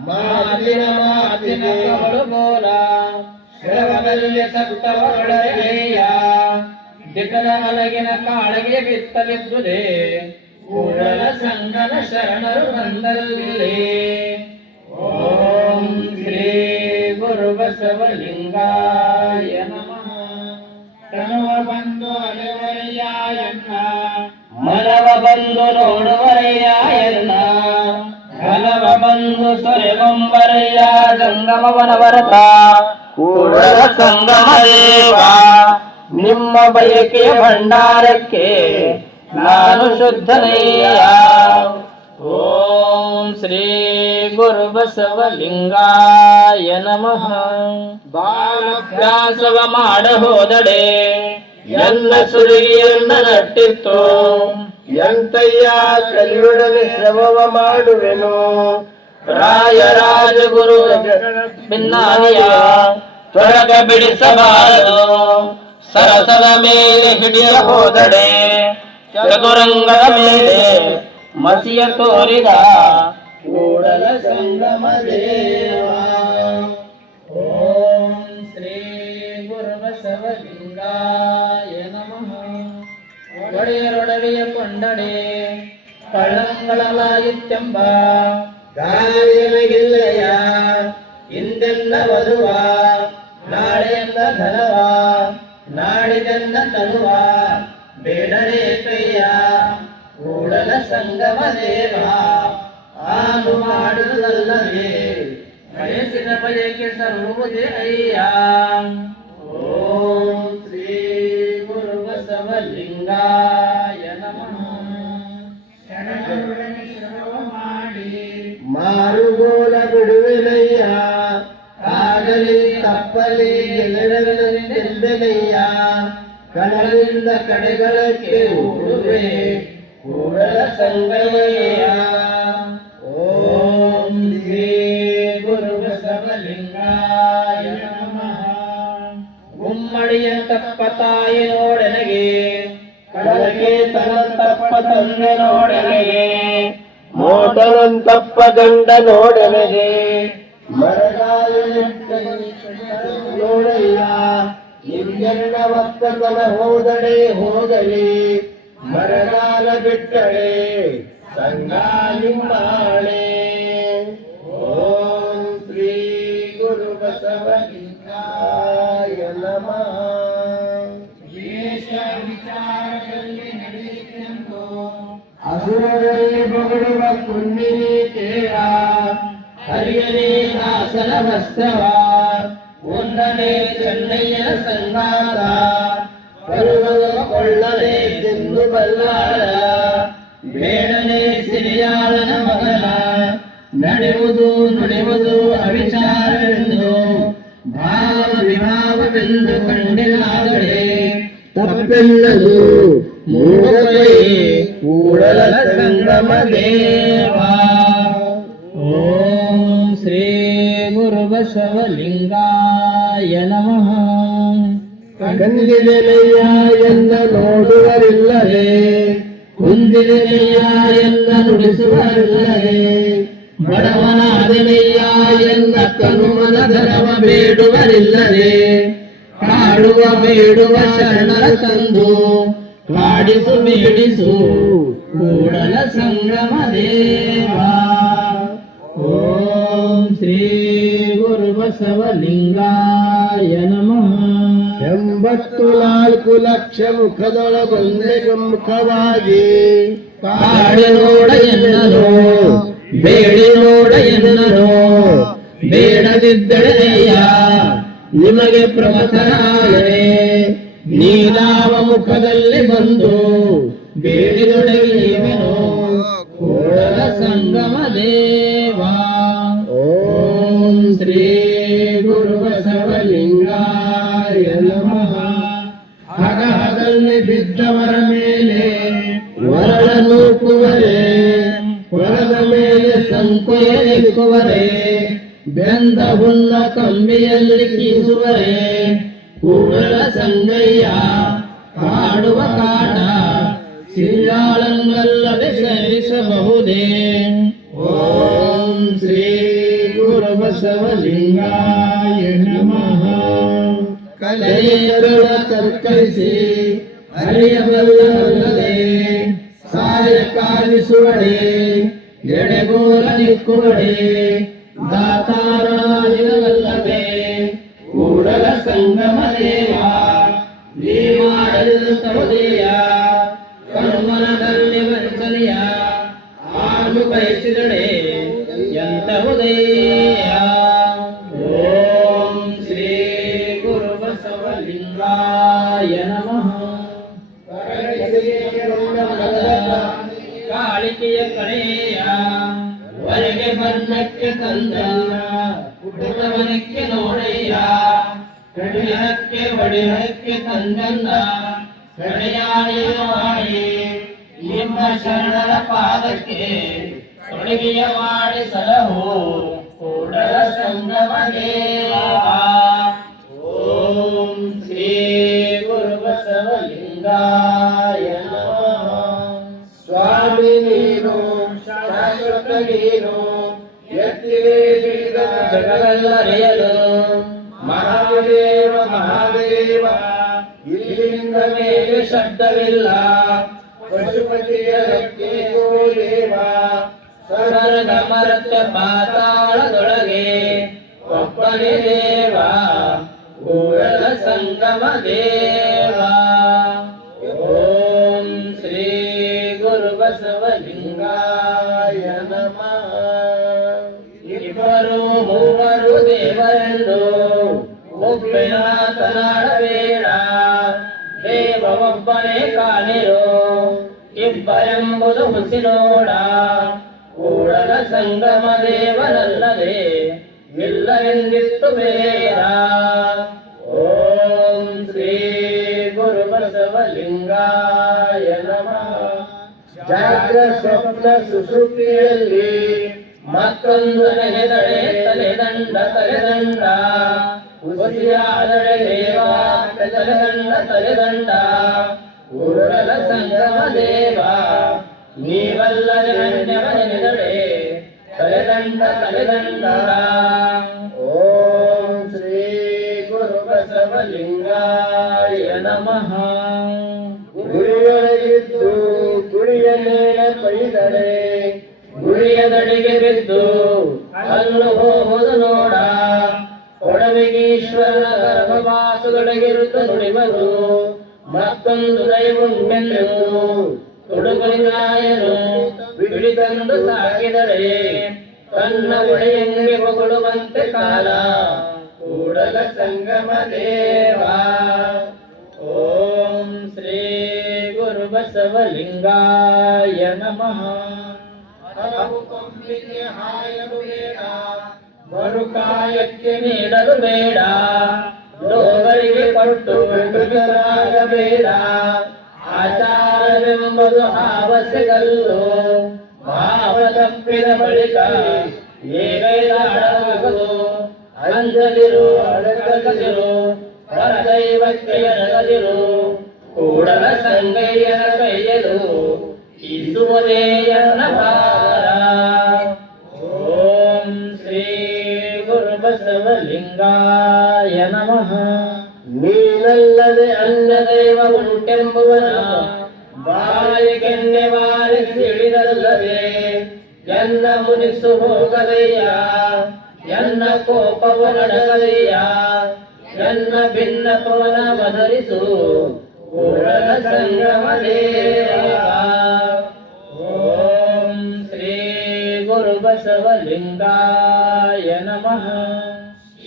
ಮಾತಿನ ಮಾತಿನ ಬೋಲ ಶ್ರವದಲ್ಲಿ ಸತ್ತವಳೆಯ. ದಿಕ್ಕದ ಅಲಗಿನ ಕಾಳಗೆ ಬಿತ್ತಲಿದ್ದುದೇ ಕೂಡಲ ಸಂಗನ ಶರಣರು ಬಂದಲ್ಲಿ. ಓಂ ಶ್ರೀ ಗುರು ಬಸವಲಿಂಗಾಯ ನಮಃ. ತನುವ ಬಂದು ಅಲೆವರೆಯ ಎನ್ನ, ಮನವ ಬಂದು ನೋಡುವರೆಯ ಎನ್ನ. ಘನವ ಬಂದು ಸೊರೆಗೊಂಬರೆಯ ಜಂಗಮವನವರತ ಕೂಡಲ ಸಂಗಮ ದೇವ. ನಿಮ್ಮ ಬಯಕೆಯ ಭಂಡಾರಕ್ಕೆ ನಾನು ಶುದ್ಧನಯ್ಯ. ಓಂ ಶ್ರೀ ಗುರು ಬಸವಲಿಂಗಾಯ ನಮಃ. ಬಾಲಾಭ್ಯಾಸವ ಮಾಡ ಹೋದಡೆ ಎಲ್ಲ ಸುರಿಗೆಯನ್ನ ನಟ್ಟಿತ್ತು. ಎಂತಯ್ಯ ಕಲಿಯೊಡನೆ ಶ್ರಮವ ಮಾಡುವೆನು. ರಾಜಗುರು ಭಿನ್ನಾನಿಯ ತ್ವರಗ ಬಿಡಿಸಬಾರದು. ಸರಸದ ಮೇಲೆ ಹಿಡಿಯ ಹೋದಡೆ ಚತುರಂಗದ ಮೇಲೆ ಮಸಿಯ ತೋರಿದ ಕೂಡಲ ಸಂಗಮ ದೇವ. ಓಂ ಶ್ರೀ ಗುರು ಬಸವಲಿಂಗಾಯ ನಮಃ. ಒಡೆಯರೊಡವೆಯ ಕೊಂಡಡೆ ಕಳ್ಳಂಗಳಲಾಯಿತ್ಯಂಬ ಗಾಳಿಯನಗಿಲ್ಲಯ್ಯ. ಇಂದೆಲ್ಲ ವಧುವ ನಾಳೆಯನ್ನ ಧನವ, ನಾಡಿದೆನ್ನ ತನುವ ಬೇಡರೆ ಕೈಯ. ಕೂಡಲ ಸಂಗಮ ದೇವ ಆನು ಮಾಡುವುದಲ್ಲದೆ ಬಯಸಿದ ಬಯಕೆ ಸರ್ವುದೇ ಅಯ್ಯ. ಓಂ ಶ್ರೀ ಗುರು ಬಸವಲಿಂಗಾಯ ನಮಃ. ಮಾರುಗೋಲ ಬಿಡುವೆನಯ್ಯ, ಆಗಲಿ ತಪ್ಪಲಿ ಗೆಲ್ಲವೆನೆಂದೆನಯ್ಯ. ಕಣದಿಂದ ಕಡೆಗಳಕ್ಕೆ ಓಡುವೆ ಕೂಡಲ ಸಂಗಮಯ್ಯ. ಓಂ ಶ್ರೀ ಗುರು ಬಸವಲಿಂಗಾಯ ನಮಃ. ಗುಮ್ಮಡಿಯ ತಪ್ಪ ತಾಯಿ ನೋಡೆನಗೆ, ಕಡಲಕ್ಕೆ ತನ ತಪ್ಪ ತಂದೆ ನೋಡೆನಗೆ. ಮೋಟರಂತಪ್ಪ ಗಂಡ ನೋಡೆನಗೆ, ಮರಗಾಲ ನೋಡಯ್ಯ. ನಿಮ್ಮೆಲ್ಲ ಒಕ್ಕತನ ಹೋದಡೆ ಹೋಗಲಿ, ಮರಗಾಲ ಬಿಟ್ಟರೆ ಸಂಗಾಲಿಂಬಾಳೆ. ಓಂ ಶ್ರೀ ಗುರು ಬಸವಲಿಂಗಾಯ ನಮಃ. ದೇಶ ವಿಚಾರದಲ್ಲಿ ನಡೆಯಿತೆಂದು ಅಸುರರಲ್ಲಿ ಬೊಗಳುವ ಕುನ್ನಿನೀತೆಯ. ಹರಿಯನೇ ದಾಸನ ವಸ್ತವ ಒಂದನೇ ಚೆನ್ನಯ್ಯನ ಸಂಗಾತ. ಬರುವುದು ಕೊಳ್ಳನೆ ಸಿಂಧು ಬಲ್ಲಾಳ, ಬೇಡನೆ ಸಿರಿಯಾಳನ ಮಗನ. ನಡೆಯುವುದು ನುಡಿಯುವುದು ಅವಿಚಾರವೆಂದು ಭಾವ ವಿಭಾವವೆಂದು ಕಂಡಿಲಾದಡೆ ತಪ್ಪೆಲ್ಲದು ಮೂಗವೇ ಕೂಡಲ ಸಂಗಮ ದೇವ. ಓಂ ಶ್ರೀ ಗುರು ಬಸವಲಿಂಗಾಯ ನಮಃ. ಕಂದಿದೆನೆಯ್ಯ ಎಂದ ನೋಡುವರಿಲ್ಲದೆ, ಕುಂದಿದೆನೆಯ್ಯ ಎಂದ ನುಡಿಸುವರಿಲ್ಲದೆ. ಬಡವನಾದನೆಯ್ಯ ಎಂದ ಕನುಮನ ಧನವ ಬೇಡುವರಿಲ್ಲದೆ. ಕಾಡುವ ಬೇಡುವ ಶರಣರ ತಂದು ಕಾಡಿಸು ಬೇಡಿಸು ಕೂಡಲ ಸಂಗಮ ದೇವ. ಓಂ ಶ್ರೀ ಗುರು ಬಸವಲಿಂಗಾಯ ನಮಃ. 84 ಲಕ್ಷ ಮುಖದೊಳಗೊಂದೇ ಮುಖವಾಗಿ ಕಾಡಿ ನೋಡ ಎನ್ನರು, ಬೇಡಿ ನೋಡ ಎನ್ನರು. ಬೇಡದಿದ್ದಳೆಯ ನಿಮಗೆ ಪ್ರಮಥನಾದರೆ, ನೀಲಾವ ಮುಖದಲ್ಲಿ ಬಂದು ಬೇಡಿದೊಡಗಿವೆನು ಕೂಡಲ ಸಂಗಮ ದೇವ. ಓಂ ಶ್ರೀ ಗುರು ಬಸವಲಿಂಗಾಯ ನಮಃ. ಅಗಹದಲ್ಲಿ ಬಿದ್ದವರ ಮೇಲೆ ವರಳ ನೂಕುವರೆ, ಹೊಲದ ಮೇಲೆ ಸಂಕೋಲಿಕ್ಕುವರೆ, ಬೆಂದ ಹುಲ್ಲ ಕಂಬಿಯಲ್ಲಿ ಕೀಸುವರೆ, ಕೂಡಲ ಸಂಗಯ್ಯ ಕಾಡುವ ಕಾಟ ಸಿರಿಯಾಳಂಗಲ್ಲದೆ ಸರಿಸಬಹುದೇ. ಓಂ ಶ್ರೀ ಗುರು ಬಸವಲಿಂಗಾಯ ನಮಃ. ಕಲೆಯರುಳ ಕರ್ಕರಿಸಿ ಅರಿಯಬಲ್ಲದೆ ಸಾಯ ಕಾಲಿಸುವಡೆ, ಎಡೆಗೋಲ ನಿಕ್ಕುವಡೆ, ದಾತಾರಾಗಿರವಲ್ಲದೆ ಕೂಡಲ ಸಂಗಮ ದೇವ ನೀ ಮಾಡಲಿರುತ್ತದೆಯ ಕರ್ಮನದಲ್ಲಿ ವಂಚನೆಯ ಆಳು ಬಯಸಿದಡೆ ಎಂತಹುದೆಯ. ಓಂ ಶ್ರೀ ಗುರು ಬಸವಲಿಂಗಾಯ ನಮಃ. ಕಾಳಿಕೆಯ ಕಡೆಯ ಹೊರಗೆ ಬಣ್ಣಕ್ಕೆ ತಂದ ಕುಟುಂಬನಕ್ಕೆ ನೋಡೆಯ, ಕಡಿಯಕ್ಕೆ ಒಡೆಯಕ್ಕೆ ತಂದನ್ನ ಕಡೆಯಾಡಿಯ ಮಾಡಿ, ನಿಮ್ಮ ಶರಣರ ಪಾದಕ್ಕೆ ತೊಡಗಿಯ ಮಾಡಿ ಸಲಹು ಕೂಡಲ ಸಂಗಮ ದೇವ. ಓಂ ಶ್ರೀ ಗುರು ಬಸವಲಿಂಗಾಯ ನಮಃ. ಸ್ವಾಮಿ ನೀನು ಶಾಶ್ವತ ನೀನು, ಎತ್ತಿರೇ ಬಿಡಿದ ಜಗವೆಲ್ಲರೆಯಲು ಮಹಾದೇವ ಮಹಾದೇವ. ಇಲ್ಲಿಂದ ಮೇಲೆ ಶಬ್ದವಿಲ್ಲ, ಪಶುಪತಿಯ ರೆಕ್ಕೆಯೋ ದೇವ. ಸ್ವರ್ಗ ಮರ್ತ್ಯ ಪಾತಾಳದೊಳಗೆ ಒಬ್ಬನೇ ದೇವ, ಕೂಡಲ ಸಂಗಮ ದೇವ. ಓಂ ಶ್ರೀ ಗುರು ಬಸವಲಿಂಗಾಯ ನಮಃ. ಇಬ್ಬರು ಮೂವರು ದೇವರೆಂದು ಒಬ್ಬನಾತನಾಡಬೇಡ, ದೇವ ಒಬ್ಬನೇ ಕಾಣಿರೋ ಇಬ್ಬರೆಂಬುದು ಹುಸಿನೋಡ. ಕೂಡಲ ಸಂಗಮ ದೇವನಲ್ಲದೆ ಇಲ್ಲವೆಂದಿತ್ತು ಬೇಡ. ಓಂ ಶ್ರೀ ಗುರು ಬಸವಲಿಂಗಾಯ ನಮಃ. ಜಾಗ್ರ ಸ್ವಪ್ನ ಸುಷುಪ್ತಿಯಲ್ಲಿ ಮತ್ತೊಂದು ನೆನೆದಡೆ ತಲೆದಂಡ ತಲೆದಂಡ, ಉಸಿರಾದಡೆ ದೇವ ತಲೆದಂಡ ತಲೆದಂಡ. ಕೂಡಲ ಸಂಗಮ ದೇವ ನೀವಲ್ಲದೆ ನೆನೆದಡೆ ತಲೆದಂಡ ತಲೆದಂಡ. ಓಂ ಶ್ರೀ ಗುರು ಬಸವಲಿಂಗಾಯ ನಮಃ. ಗುರಿಯೊಳಗಿದ್ದು ಗುರಿಯ ಮೇಲೆ ಪೈದಡೆ, ಗುರಿಯದಡಿಗೆ ಬಿದ್ದು ಅಲ್ಲು ಹೋಗುವುದು ನೋಡ. ಒಡವೆಗೀಶ್ವರನ ಗರ್ಭವಾಸದೊಳಗಿರುತ್ತ ನುಡಿವರು ಮತ್ತೊಂದು ದೈವವೆಂದು ತುಡುಗುಳಿಗಾಯನು ಬಿಡಿತಂದು ಸಾಕಿದರೆ ತನ್ನ ಒಡೆಯಂಗೆ ಹೊಗಳುವಂತೆ ಕಾಲ. ಕೂಡಲ ಸಂಗಮ ದೇವ. ಓಂ ಶ್ರೀ ಗುರು ಬಸವಲಿಂಗಾಯ ನಮಃ. ಹಲವು ಕೊಂಬಿಗೆ ಹಾಯಲು ಬೇಡ, ಮರುಕಾಯಕ್ಕೆ ನೀಡಲು ಬೇಡ, ಲೋಗರಿಗೆ ಕೊಟ್ಟು ಮೃಗರಾಗಬೇಡ. ಆಚಾರವೆಂಬುದು ಹಾವಸೆಗಲ್ಲು, ಭಾವ ತಪ್ಪಿದ ಬಳಿಕ ಏಗೈದಾಡಬಹುದು. ಅಂಜಲಿರು ಅಡಕದಿರು, ಪರದೈವಕ್ಕೆ ಎಡಗದಿರು, ಕೂಡಲ ಸಂಗಯ್ಯನ ಕೈಯಲು ಇಸುವುದೇಯನ ಭಾರ. ಓಂ ಶ್ರೀ ಗುರು ಬಸವಲಿಂಗಾಯ ನಮಃ. ನೀನಲ್ಲದೆ ಅನ್ಯ ದೈವ ಉಂಟೆಂಬುವನ ಬಾಯಿಗೆನ್ನೆ ಬಾರಿಸಿಳಿದಲ್ಲದೆ ಎನ್ನ ಮುನಿಸು ಹೋಗದಯ್ಯ, ಎನ್ನ ಕೋಪವ ನಡಗದಯ್ಯ, ಎನ್ನ ಭಿನ್ನಪವನ ಬದಲಿಸು ಕೂಡಲ ಸಂಗಮ ದೇವ. ಓಂ ಶ್ರೀ ಗುರು ಬಸವಲಿಂಗಾಯ ನಮಃ.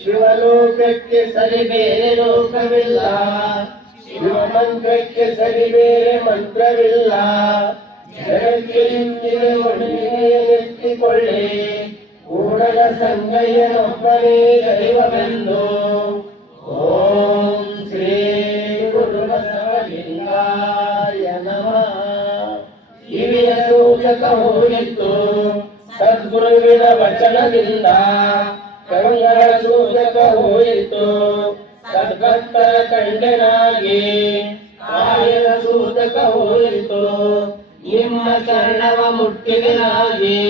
ಶಿವಲೋಕಕ್ಕೆ ಸರಿ ಬೇರೆ ಲೋಕವಿಲ್ಲ, ಶಿವಮಂತ್ರಕ್ಕೆ ಸರಿ ಬೇರೆ ಮಂತ್ರವಿಲ್ಲ. ಜಗಕ್ಕೆ ಇಂದಿನ ಒಡನೆಯನ್ನೆತ್ತಿಕೊಳ್ಳಿ, ಕೂಡಲ ಸಂಗಯ್ಯನೊಬ್ಬನೇ ದೈವವೆಂದು. ಓಂ ಶ್ರೀ ಗುರು ಬಸವಲಿಂಗಾಯ ನಮಃ. ಕಿವಿಯ ಸೂಚಕ ಹೋಯಿತು ಸದ್ಗುರುವಿನ ವಚನದಿಂದ, ಕಂಗಳ ಸೂಚಕ ಹೋಯಿತು ಸದ್ಭಕ್ತರ ಕಂಡನಾಗಿ, ಕಾಯದ ಸೂಚಕ ಹೋಯಿತು ನಿಮ್ಮ ಚರಣವ ಮುಟ್ಟಿದನಾಗಿ,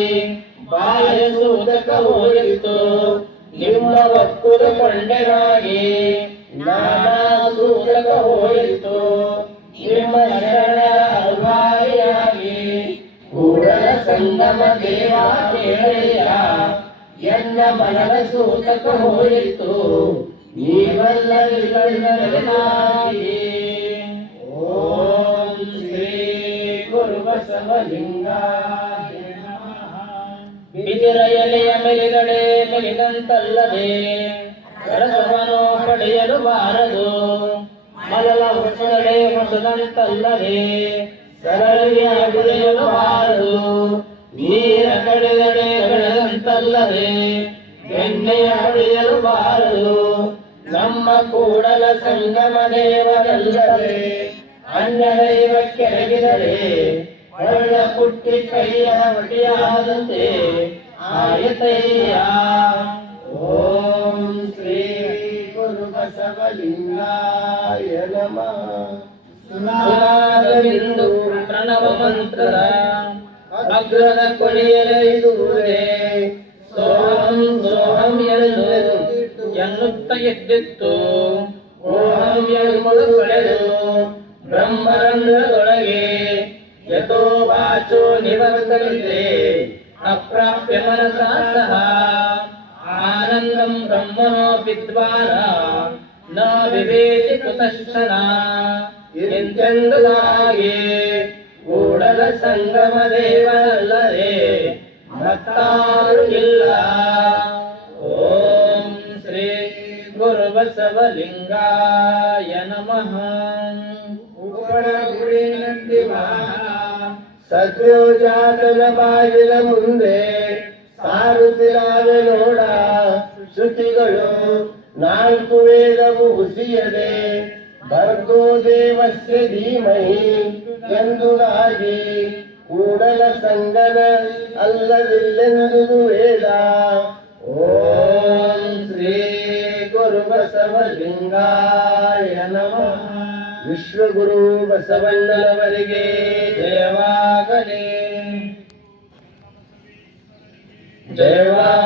ಬಾಯ ಸೂಚಕ ಹೋಯಿತು ನಿಮ್ಮ ಒಕ್ಕುದ ಕೊಂಡನಾಗಿ, ನಾನಾ ಸೂಚಕ ಹೋಯಿತು ನಿಮ್ಮ ಶರಣ ಅಲ್ವಾರಿಯಾಗಿ. ಕೂಡಲ ಸಂಗಮ ದೇವ ಕೇಳೆಯ ಎನ್ನ ಮನದ ಸೂತಕ ಹೋಯಿತು ನೀವಲ್ಲದಿರಲಾಗಿ. ಓಂ ಶ್ರೀ ಗುರು ಬಸವಲಿಂಗಾಯ ನಮಃ. ಬಿದಿರ ಎಲೆಯ ಮೇಲಿಗಡೆ ಮೆಲಿದಂತಲ್ಲದೆ ರಸವನು ಪಡೆಯಲು ಬಾರದು, ಮಲಲ ಹೊಸಗಡೆ ಹೊಸದಂತಲ್ಲದೆ ಸರಳಿಯ ಕುಡಿಯಲು ಬಾರದು, ನೀರ ಕಡೆದಡೆ ಬೆಳೆದಂತಲ್ಲದೆ ಎಣ್ಣೆಯ ಹೊಡೆಯಲು ಬಾರದು. ನಮ್ಮ ಕೂಡಲ ಸಂಗಮ ದೇವರಲ್ಲದೆ ಅನ್ಯ ದೈವಕ್ಕೆ ರಗಿದರೆ ಒಳ್ಳ ಪುಟ್ಟಿ ಕೈಯ ಹೊಡೆಯಾದಂತೆ ಆಯತಯ್ಯ. ಓಂ ಶ್ರೀ ಗುರು ಬಸವಲಿಂಗಾಯ ನಮಃ. ಸುನಾದವಿಂದು ಪ್ರಣವ ಮಂತ್ರದ ಅಗ್ರದ ಕೊನೆಯಲೈದೂರೇ ಸೋಹಂ ಸೋಹಂ ಎನ್ನುತ್ತ ಎದ್ದಿತ್ತು. ಓಹಂ ಎಂಬುದು ಕಳೆದು ಬ್ರಹ್ಮರಂಧ್ರದೊಳಗೆ ಯಥೋ ವಾಚೋ ನಿವರ್ತವಿದೆ ಅಪ್ರಾಪ್ಯ ಮನಸಾ ಸಹ. ಆನಂದಂ ಬ್ರಹ್ಮಣೋಪಿ ದ್ವಾರ ನ ವಿವೇತಿ ಕುತಶ್ಚನ ಎಂತೆಂದುದಾಗಿ. ಕೂಡಲ ಸಂಗಮ ದೇವರಲ್ಲದೆ ಮತ್ತಾರು ಇಲ್ಲ. ಓಂ ಶ್ರೀ ಗುರು ಬಸವಲಿಂಗಾಯ ನಮಃ. ಗುಡಿ ನಂದಿ ಸದ್ಯೋಜಾತನ ಬಾಗಿಲ ಮುಂದೆ ಸಾರುತ್ತಿರಾವೆ ನೋಡ ಶ್ರುತಿಗಳು, ನಾಲ್ಕು ವೇದವು ಹುಸಿಯದೆ ಭರ್ಗೋ ದೇವಸ್ಯ ಧೀಮಹಿ ಎಂದುದಾಗಿ. ಕೂಡಲ ಸಂಗನ ಅಲ್ಲದಿಲ್ಲೆಂದುದು ವೇದ. ಓಂ ಶ್ರೀ ಗುರು ಬಸವಲಿಂಗಾಯ ನಮಃ. ವಿಶ್ವಗುರು ಬಸವಣ್ಣನವರಿಗೆ ಜಯವಾಗಲಿ, ಜಯವಾಗಲಿ.